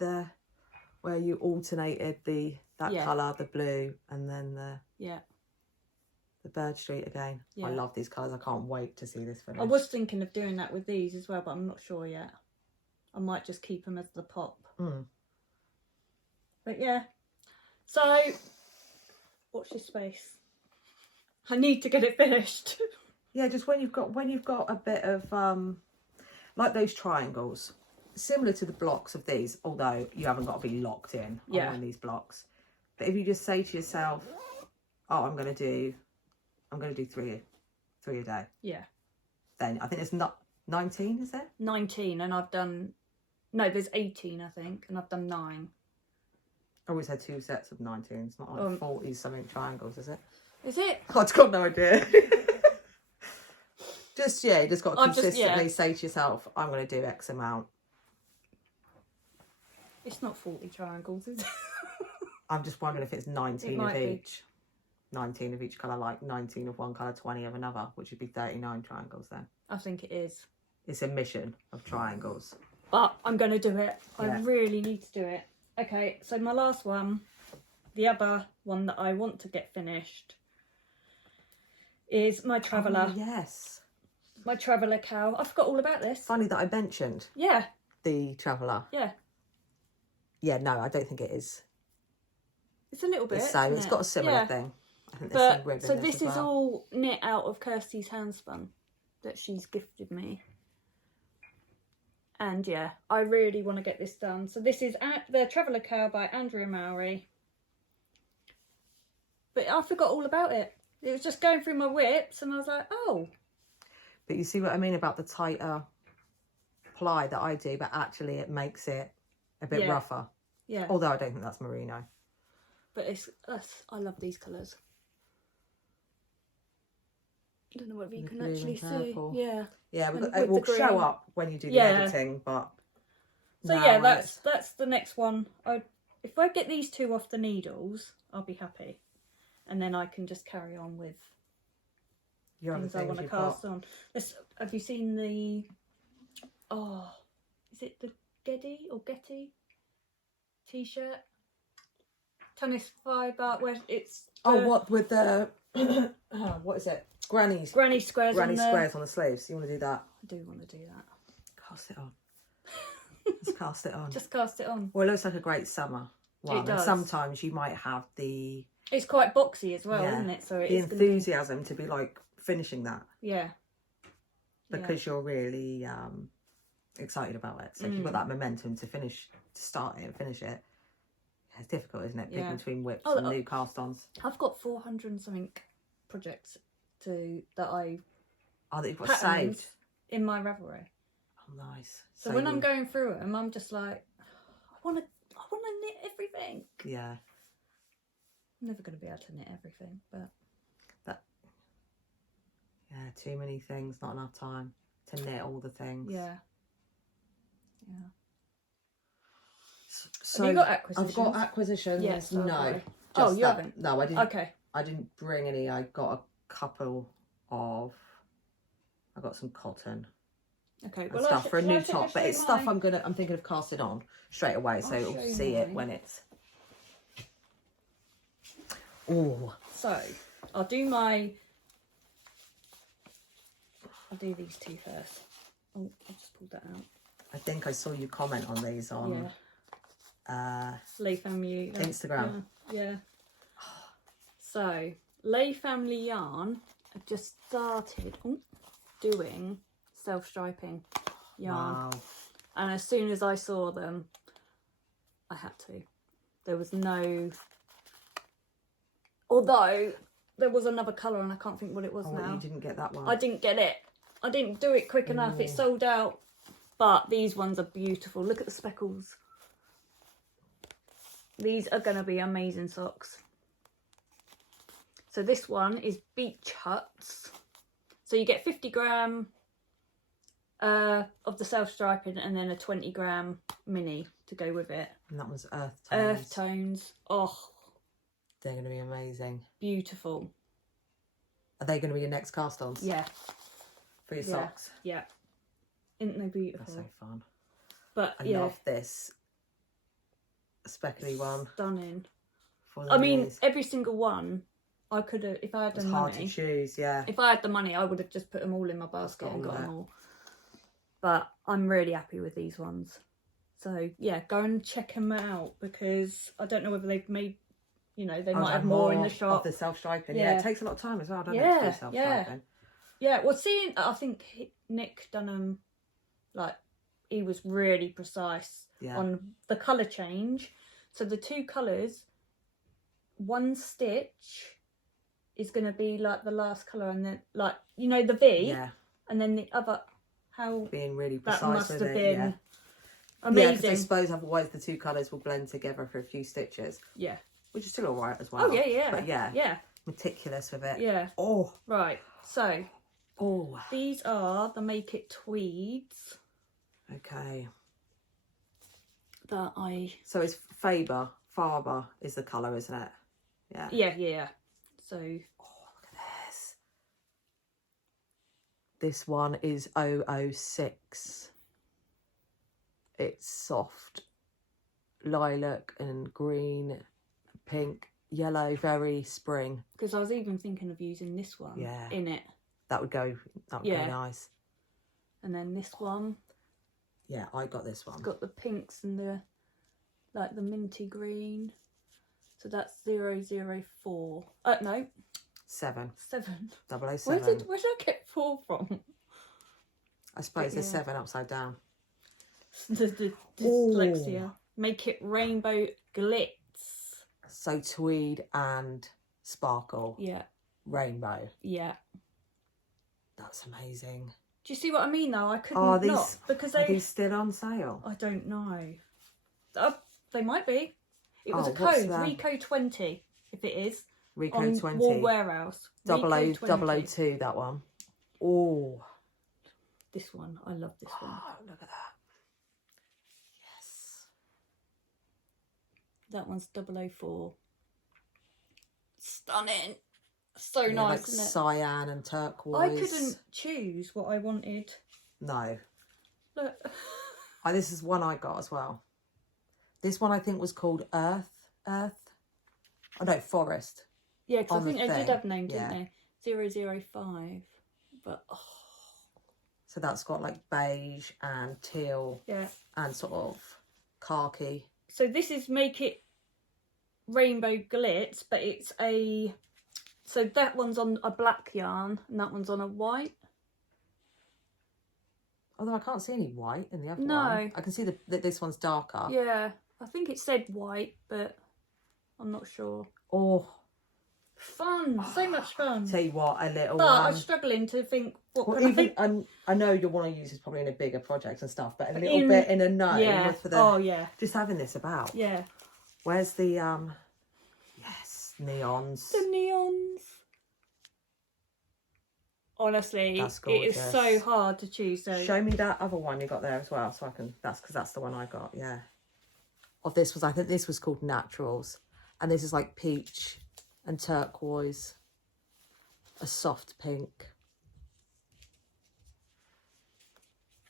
where you alternated that colour, the blue, and then the Bird Street again. Yeah. I love these colours. I can't wait to see this finished. I was thinking of doing that with these as well, but I'm not sure yet. I might just keep them as the pop. But yeah. So, watch this space. I need to get it finished. Yeah, just when you've got a bit of like those triangles. Similar to the blocks of these, although you haven't got to be locked in on one of these blocks. But if you just say to yourself, "Oh, I'm going to do 3 a day." Yeah. Then I think it's not 19, is there? 19, and I've done. No, there's 18, I think, and I've done 9. I always had 2 sets of 19. It's not like 40 something triangles, is it? Is it? I've got no idea. You just got to consistently say to yourself, "I'm going to do X amount." It's not 40 triangles, is it? I'm just wondering if it's 19 of each. 19 of each colour, like 19 of one colour, 20 of another, which would be 39 triangles then. I think it is. It's a mission of triangles. But I'm going to do it. I really need to do it. Okay, so my last one, the other one that I want to get finished, is my Traveller. Oh, yes. My Traveller cowl. I forgot all about this. Funny that I mentioned. Yeah. The Traveller. Yeah. Yeah, no, I don't think it is. It's a little bit. It's got a similar thing. I think there's some ribbon. So this is all knit out of Kirsty's Handspun that she's gifted me. And yeah, I really want to get this done. So this is the Traveller cowl by Andrea Mowry. But I forgot all about it. It was just going through my WIPs and I was like, oh. But you see what I mean about the tighter ply that I do, but actually it makes it a bit rougher. Yeah. Although I don't think that's merino. But I love these colours. I don't know whether you can actually see. Yeah. Yeah, it will show up when you do the editing, but. So yeah, that's the next one. If I get these 2 off the needles, I'll be happy, and then I can just carry on with things I want to cast on. Have you seen the? Oh, is it the Getty t-shirt. Tennis fibre, where it's... what with the... what is it? Granny squares on the sleeves. You want to do that? I do want to do that. Cast it on. Just cast it on. Just cast it on. Well, it looks like a great summer one. It does. And sometimes you might have the... It's quite boxy as well, isn't it? So the enthusiasm to be like finishing that. Yeah. Because you're really excited about it. So if you've got that momentum to start it and finish it. It's difficult, isn't it? Picking between WIPs and new cast-ons. I've got 400 and something projects that I that you've got saved in my Ravelry. Oh, nice. So when I'm going through them, I'm just like, I want to knit everything. Yeah. I'm never going to be able to knit everything, but too many things, not enough time to knit all the things. Yeah. So have you got acquisitions? I've got acquisitions. Yes. No. You haven't? No, I didn't. Okay. I didn't bring any. I got a couple of. I got some cotton. Okay. Well, stuff for a new top, but it's stuff I'm thinking of casting on straight away, so you'll see it when it's. Oh. So I'll do these two first. Oh, I just pulled that out. I think I saw you comment on these on Lay Family Instagram. Yeah. So Lay Family Yarn have just started doing self-striping yarn. Wow. And as soon as I saw them, I had to. There was no... Although there was another colour and I can't think what it was now. You didn't get that one. I didn't get it. I didn't do it quick enough. It sold out. But these ones are beautiful. Look at the speckles. These are going to be amazing socks. So this one is Beach Huts. So you get 50 gram of the self-striping and then a 20 gram mini to go with it. And that one's Earth Tones. Earth Tones. Oh. They're going to be amazing. Beautiful. Are they going to be your next cast-ons? Yeah. For your socks? Yeah. Isn't they beautiful? That's so fun. But I love this speckly one. Stunning. I mean, every single one, I could have, if I had the money. It's hard to choose, yeah. If I had the money, I would have just put them all in my basket and got them all. But I'm really happy with these ones. So, yeah, go and check them out because I don't know whether they've made, they might have more in the shop. Of the self-striping, yeah. It takes a lot of time as well, doesn't it, to do self-striping? Yeah, well, I think Nick Dunham, he was really precise on the colour change. So the two colours, one stitch is going to be like the last colour and then the V and then the other, being really precise that must with have it, been amazing. Yeah, because I suppose otherwise the two colours will blend together for a few stitches. Yeah. Which is still alright as well. Oh, yeah. But yeah. Meticulous with it. Yeah. Oh. Right, so these are the Make It Tweeds. Okay. So it's Faber is the colour, isn't it? Yeah. Yeah. So. Oh, look at this. This one is 006. It's soft lilac and green, pink, yellow, very spring. Because I was even thinking of using this one in it. That would go nice. And then this one. Yeah, I got this one. It's got the pinks and the minty green. So that's 004. No. 7. 7. 007. Where did I get 4 from? I suppose there's 7 upside down. the dyslexia. Make It Rainbow Glitz. So tweed and sparkle. Yeah. Rainbow. Yeah. That's amazing. Do you see what I mean though? I couldn't because are these still on sale? I don't know. They might be. It was a code, Rico 20, if it is. Rico on 20. War Warehouse. 002, that one. Oh. This one. I love this one. Look at that. Yes. That one's 004. Stunning. So nice, isn't it? Cyan and turquoise. I couldn't choose what I wanted. No. Look. this is one I got as well. This one I think was called Earth. Oh no, Forest. Yeah, because I on the think they did thing, have a name, yeah. didn't they? 005. But, oh, So that's got like beige and teal yeah. and sort of khaki. So this is Make It Rainbow Glitz, but it's a... So that one's on a black yarn and that one's on a white. Although I can't see any white in the other No. one. I can see that this one's darker. Yeah, I think it said white, but I'm not sure. Oh, Fun, so much fun. tell you what, a little But I'm struggling to think what well, can even I know you'll want to use this probably in a bigger project and stuff, but a little bit in a gnome. Yeah. For the, oh yeah. just having this about. Yeah. Where's the yes, neons. The neons. Honestly, That's it is gorgeous. so hard to choose. So Show me that other one you got there as well, so I can. That's because that's the one I got. Yeah. Of this was, I think this was called Naturals, and this is like peach and turquoise, a soft pink.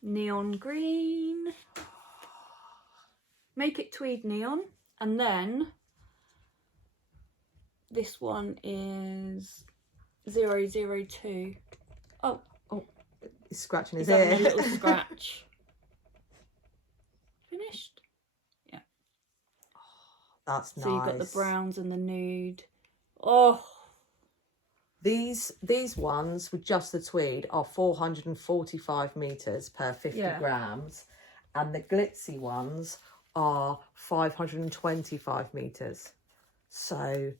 neon green. Make It Tweed Neon, and then this one is 002. Oh, He's scratching he's his having a ear. little scratch. Finished. Yeah. That's nice. So you've got the browns and the nude. Oh, These ones with just the tweed are 445 meters per 50 Yeah. grams, and the glitzy ones are 525 meters. So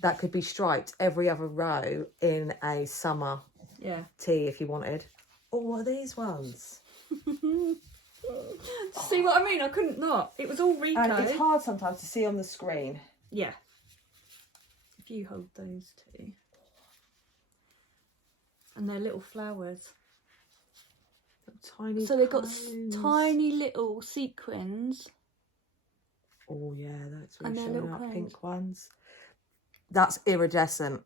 that could be striped every other row in a summer yeah. tee if you wanted. Or what are these ones? See what I mean? I couldn't not. It was all Rico. And it's hard sometimes to see on the screen. Yeah. If you hold those two. And they're little flowers. Tiny. So they've got cones. tiny little sequins. Oh yeah, that's And really they're showing little up. cones. Pink ones. That's iridescent.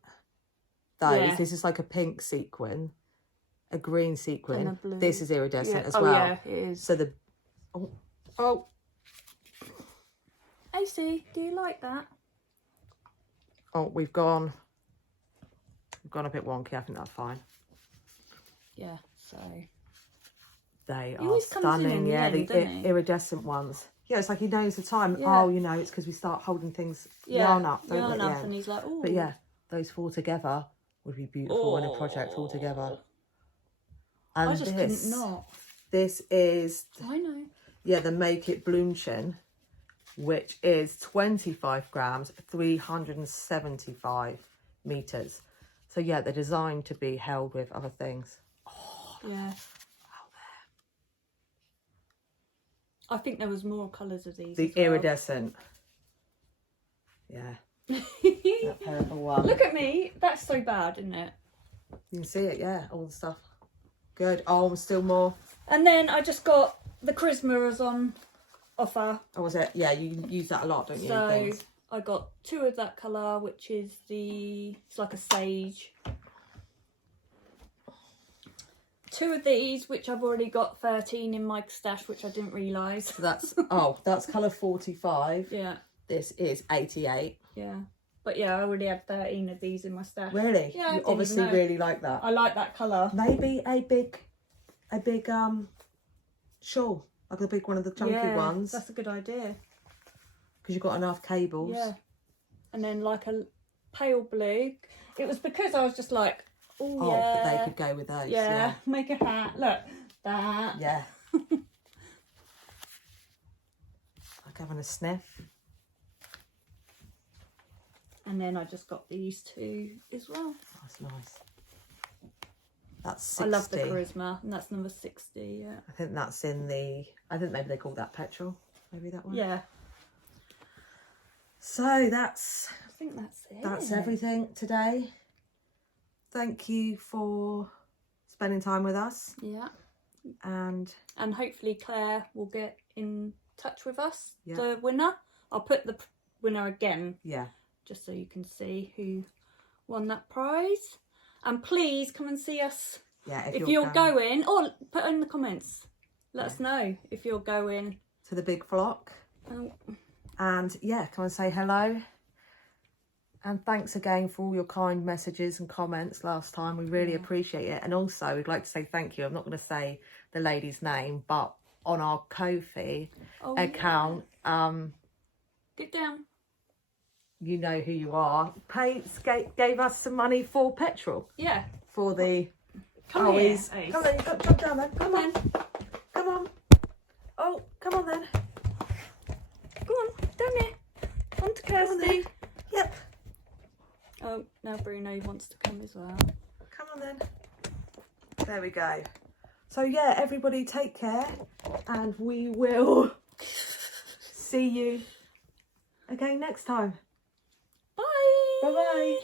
Those. Yeah. This is like a pink sequin, a green sequin. And a blue. This is iridescent as oh, well. yeah, it is. So the oh AC, do you like that? we've gone a bit wonky. I think that's fine. Yeah, so. They He are always comes in stunning. the Yeah, end, the doesn't he? iridescent ones. Yeah, it's like he knows the time. Yeah. Oh, you know, it's because we start holding things Yeah, yarn up, don't we? yarn at the up, end? and he's like, oh. But yeah, those four together would be beautiful in a project all together. And I just couldn't not. This is, I know. yeah, the Make It Bloom Chin, which is 25 grams, 375 meters. So yeah, they're designed to be held with other things. Yeah. I think there was more colours of these. The as well. iridescent. Yeah. That purple one. Look at me. That's so bad, isn't it? You can see it, yeah, all the stuff. Good. Oh, still more. And then I just got the Charisma on offer. Oh, was it? Yeah, you use that a lot, don't you? So Things. I got two of that colour, which is it's like a sage. Two of these, which I've already got 13 in my stash, which I didn't realise. So that's, that's colour 45. Yeah, This is 88. yeah. But yeah, I already had 13 of these in my stash. Really? Yeah, I You didn't obviously even know. really like that. I like that colour. Maybe a big shawl, like a big one of the chunky Yeah, ones, that's a good idea. because you've got enough cables. Yeah. And then like a pale blue. It was because I was just like, Oh, yeah. but they could go with those. Yeah, make a hat. Look, that. Yeah. Like having a sniff. And then I just got these two as well. That's nice. That's 60. I love the Charisma, and that's number 60, yeah. I think that's in the, I think maybe they call that petrol. Maybe that one. Yeah. So that's I think that's it. That's everything today. Thank you for spending time with us. Yeah. And hopefully Claire will get in touch with us, Yeah. the winner. I'll put the winner again, yeah, just so you can see who won that prize. And please come and see us yeah. if you're going, going, or put in the comments Let us know if you're going to the big flock. Oh. And yeah, come and say hello. And thanks again for all your kind messages and comments last time. We really appreciate it. And also, we'd like to say thank you. I'm not going to say the lady's name, but on our Ko-fi account, get down. You know who you are. Gave us some money for petrol. Yeah. For the... Come here, Ace. Come on, you've got to jump down then. Come on. Come on. Oh, come on then. Go on, down here. On to Kirsty. Yep. Oh, now Bruno wants to come as well. Come on then. There we go. So yeah, everybody take care. And we will see you again next time. Bye. Bye-bye.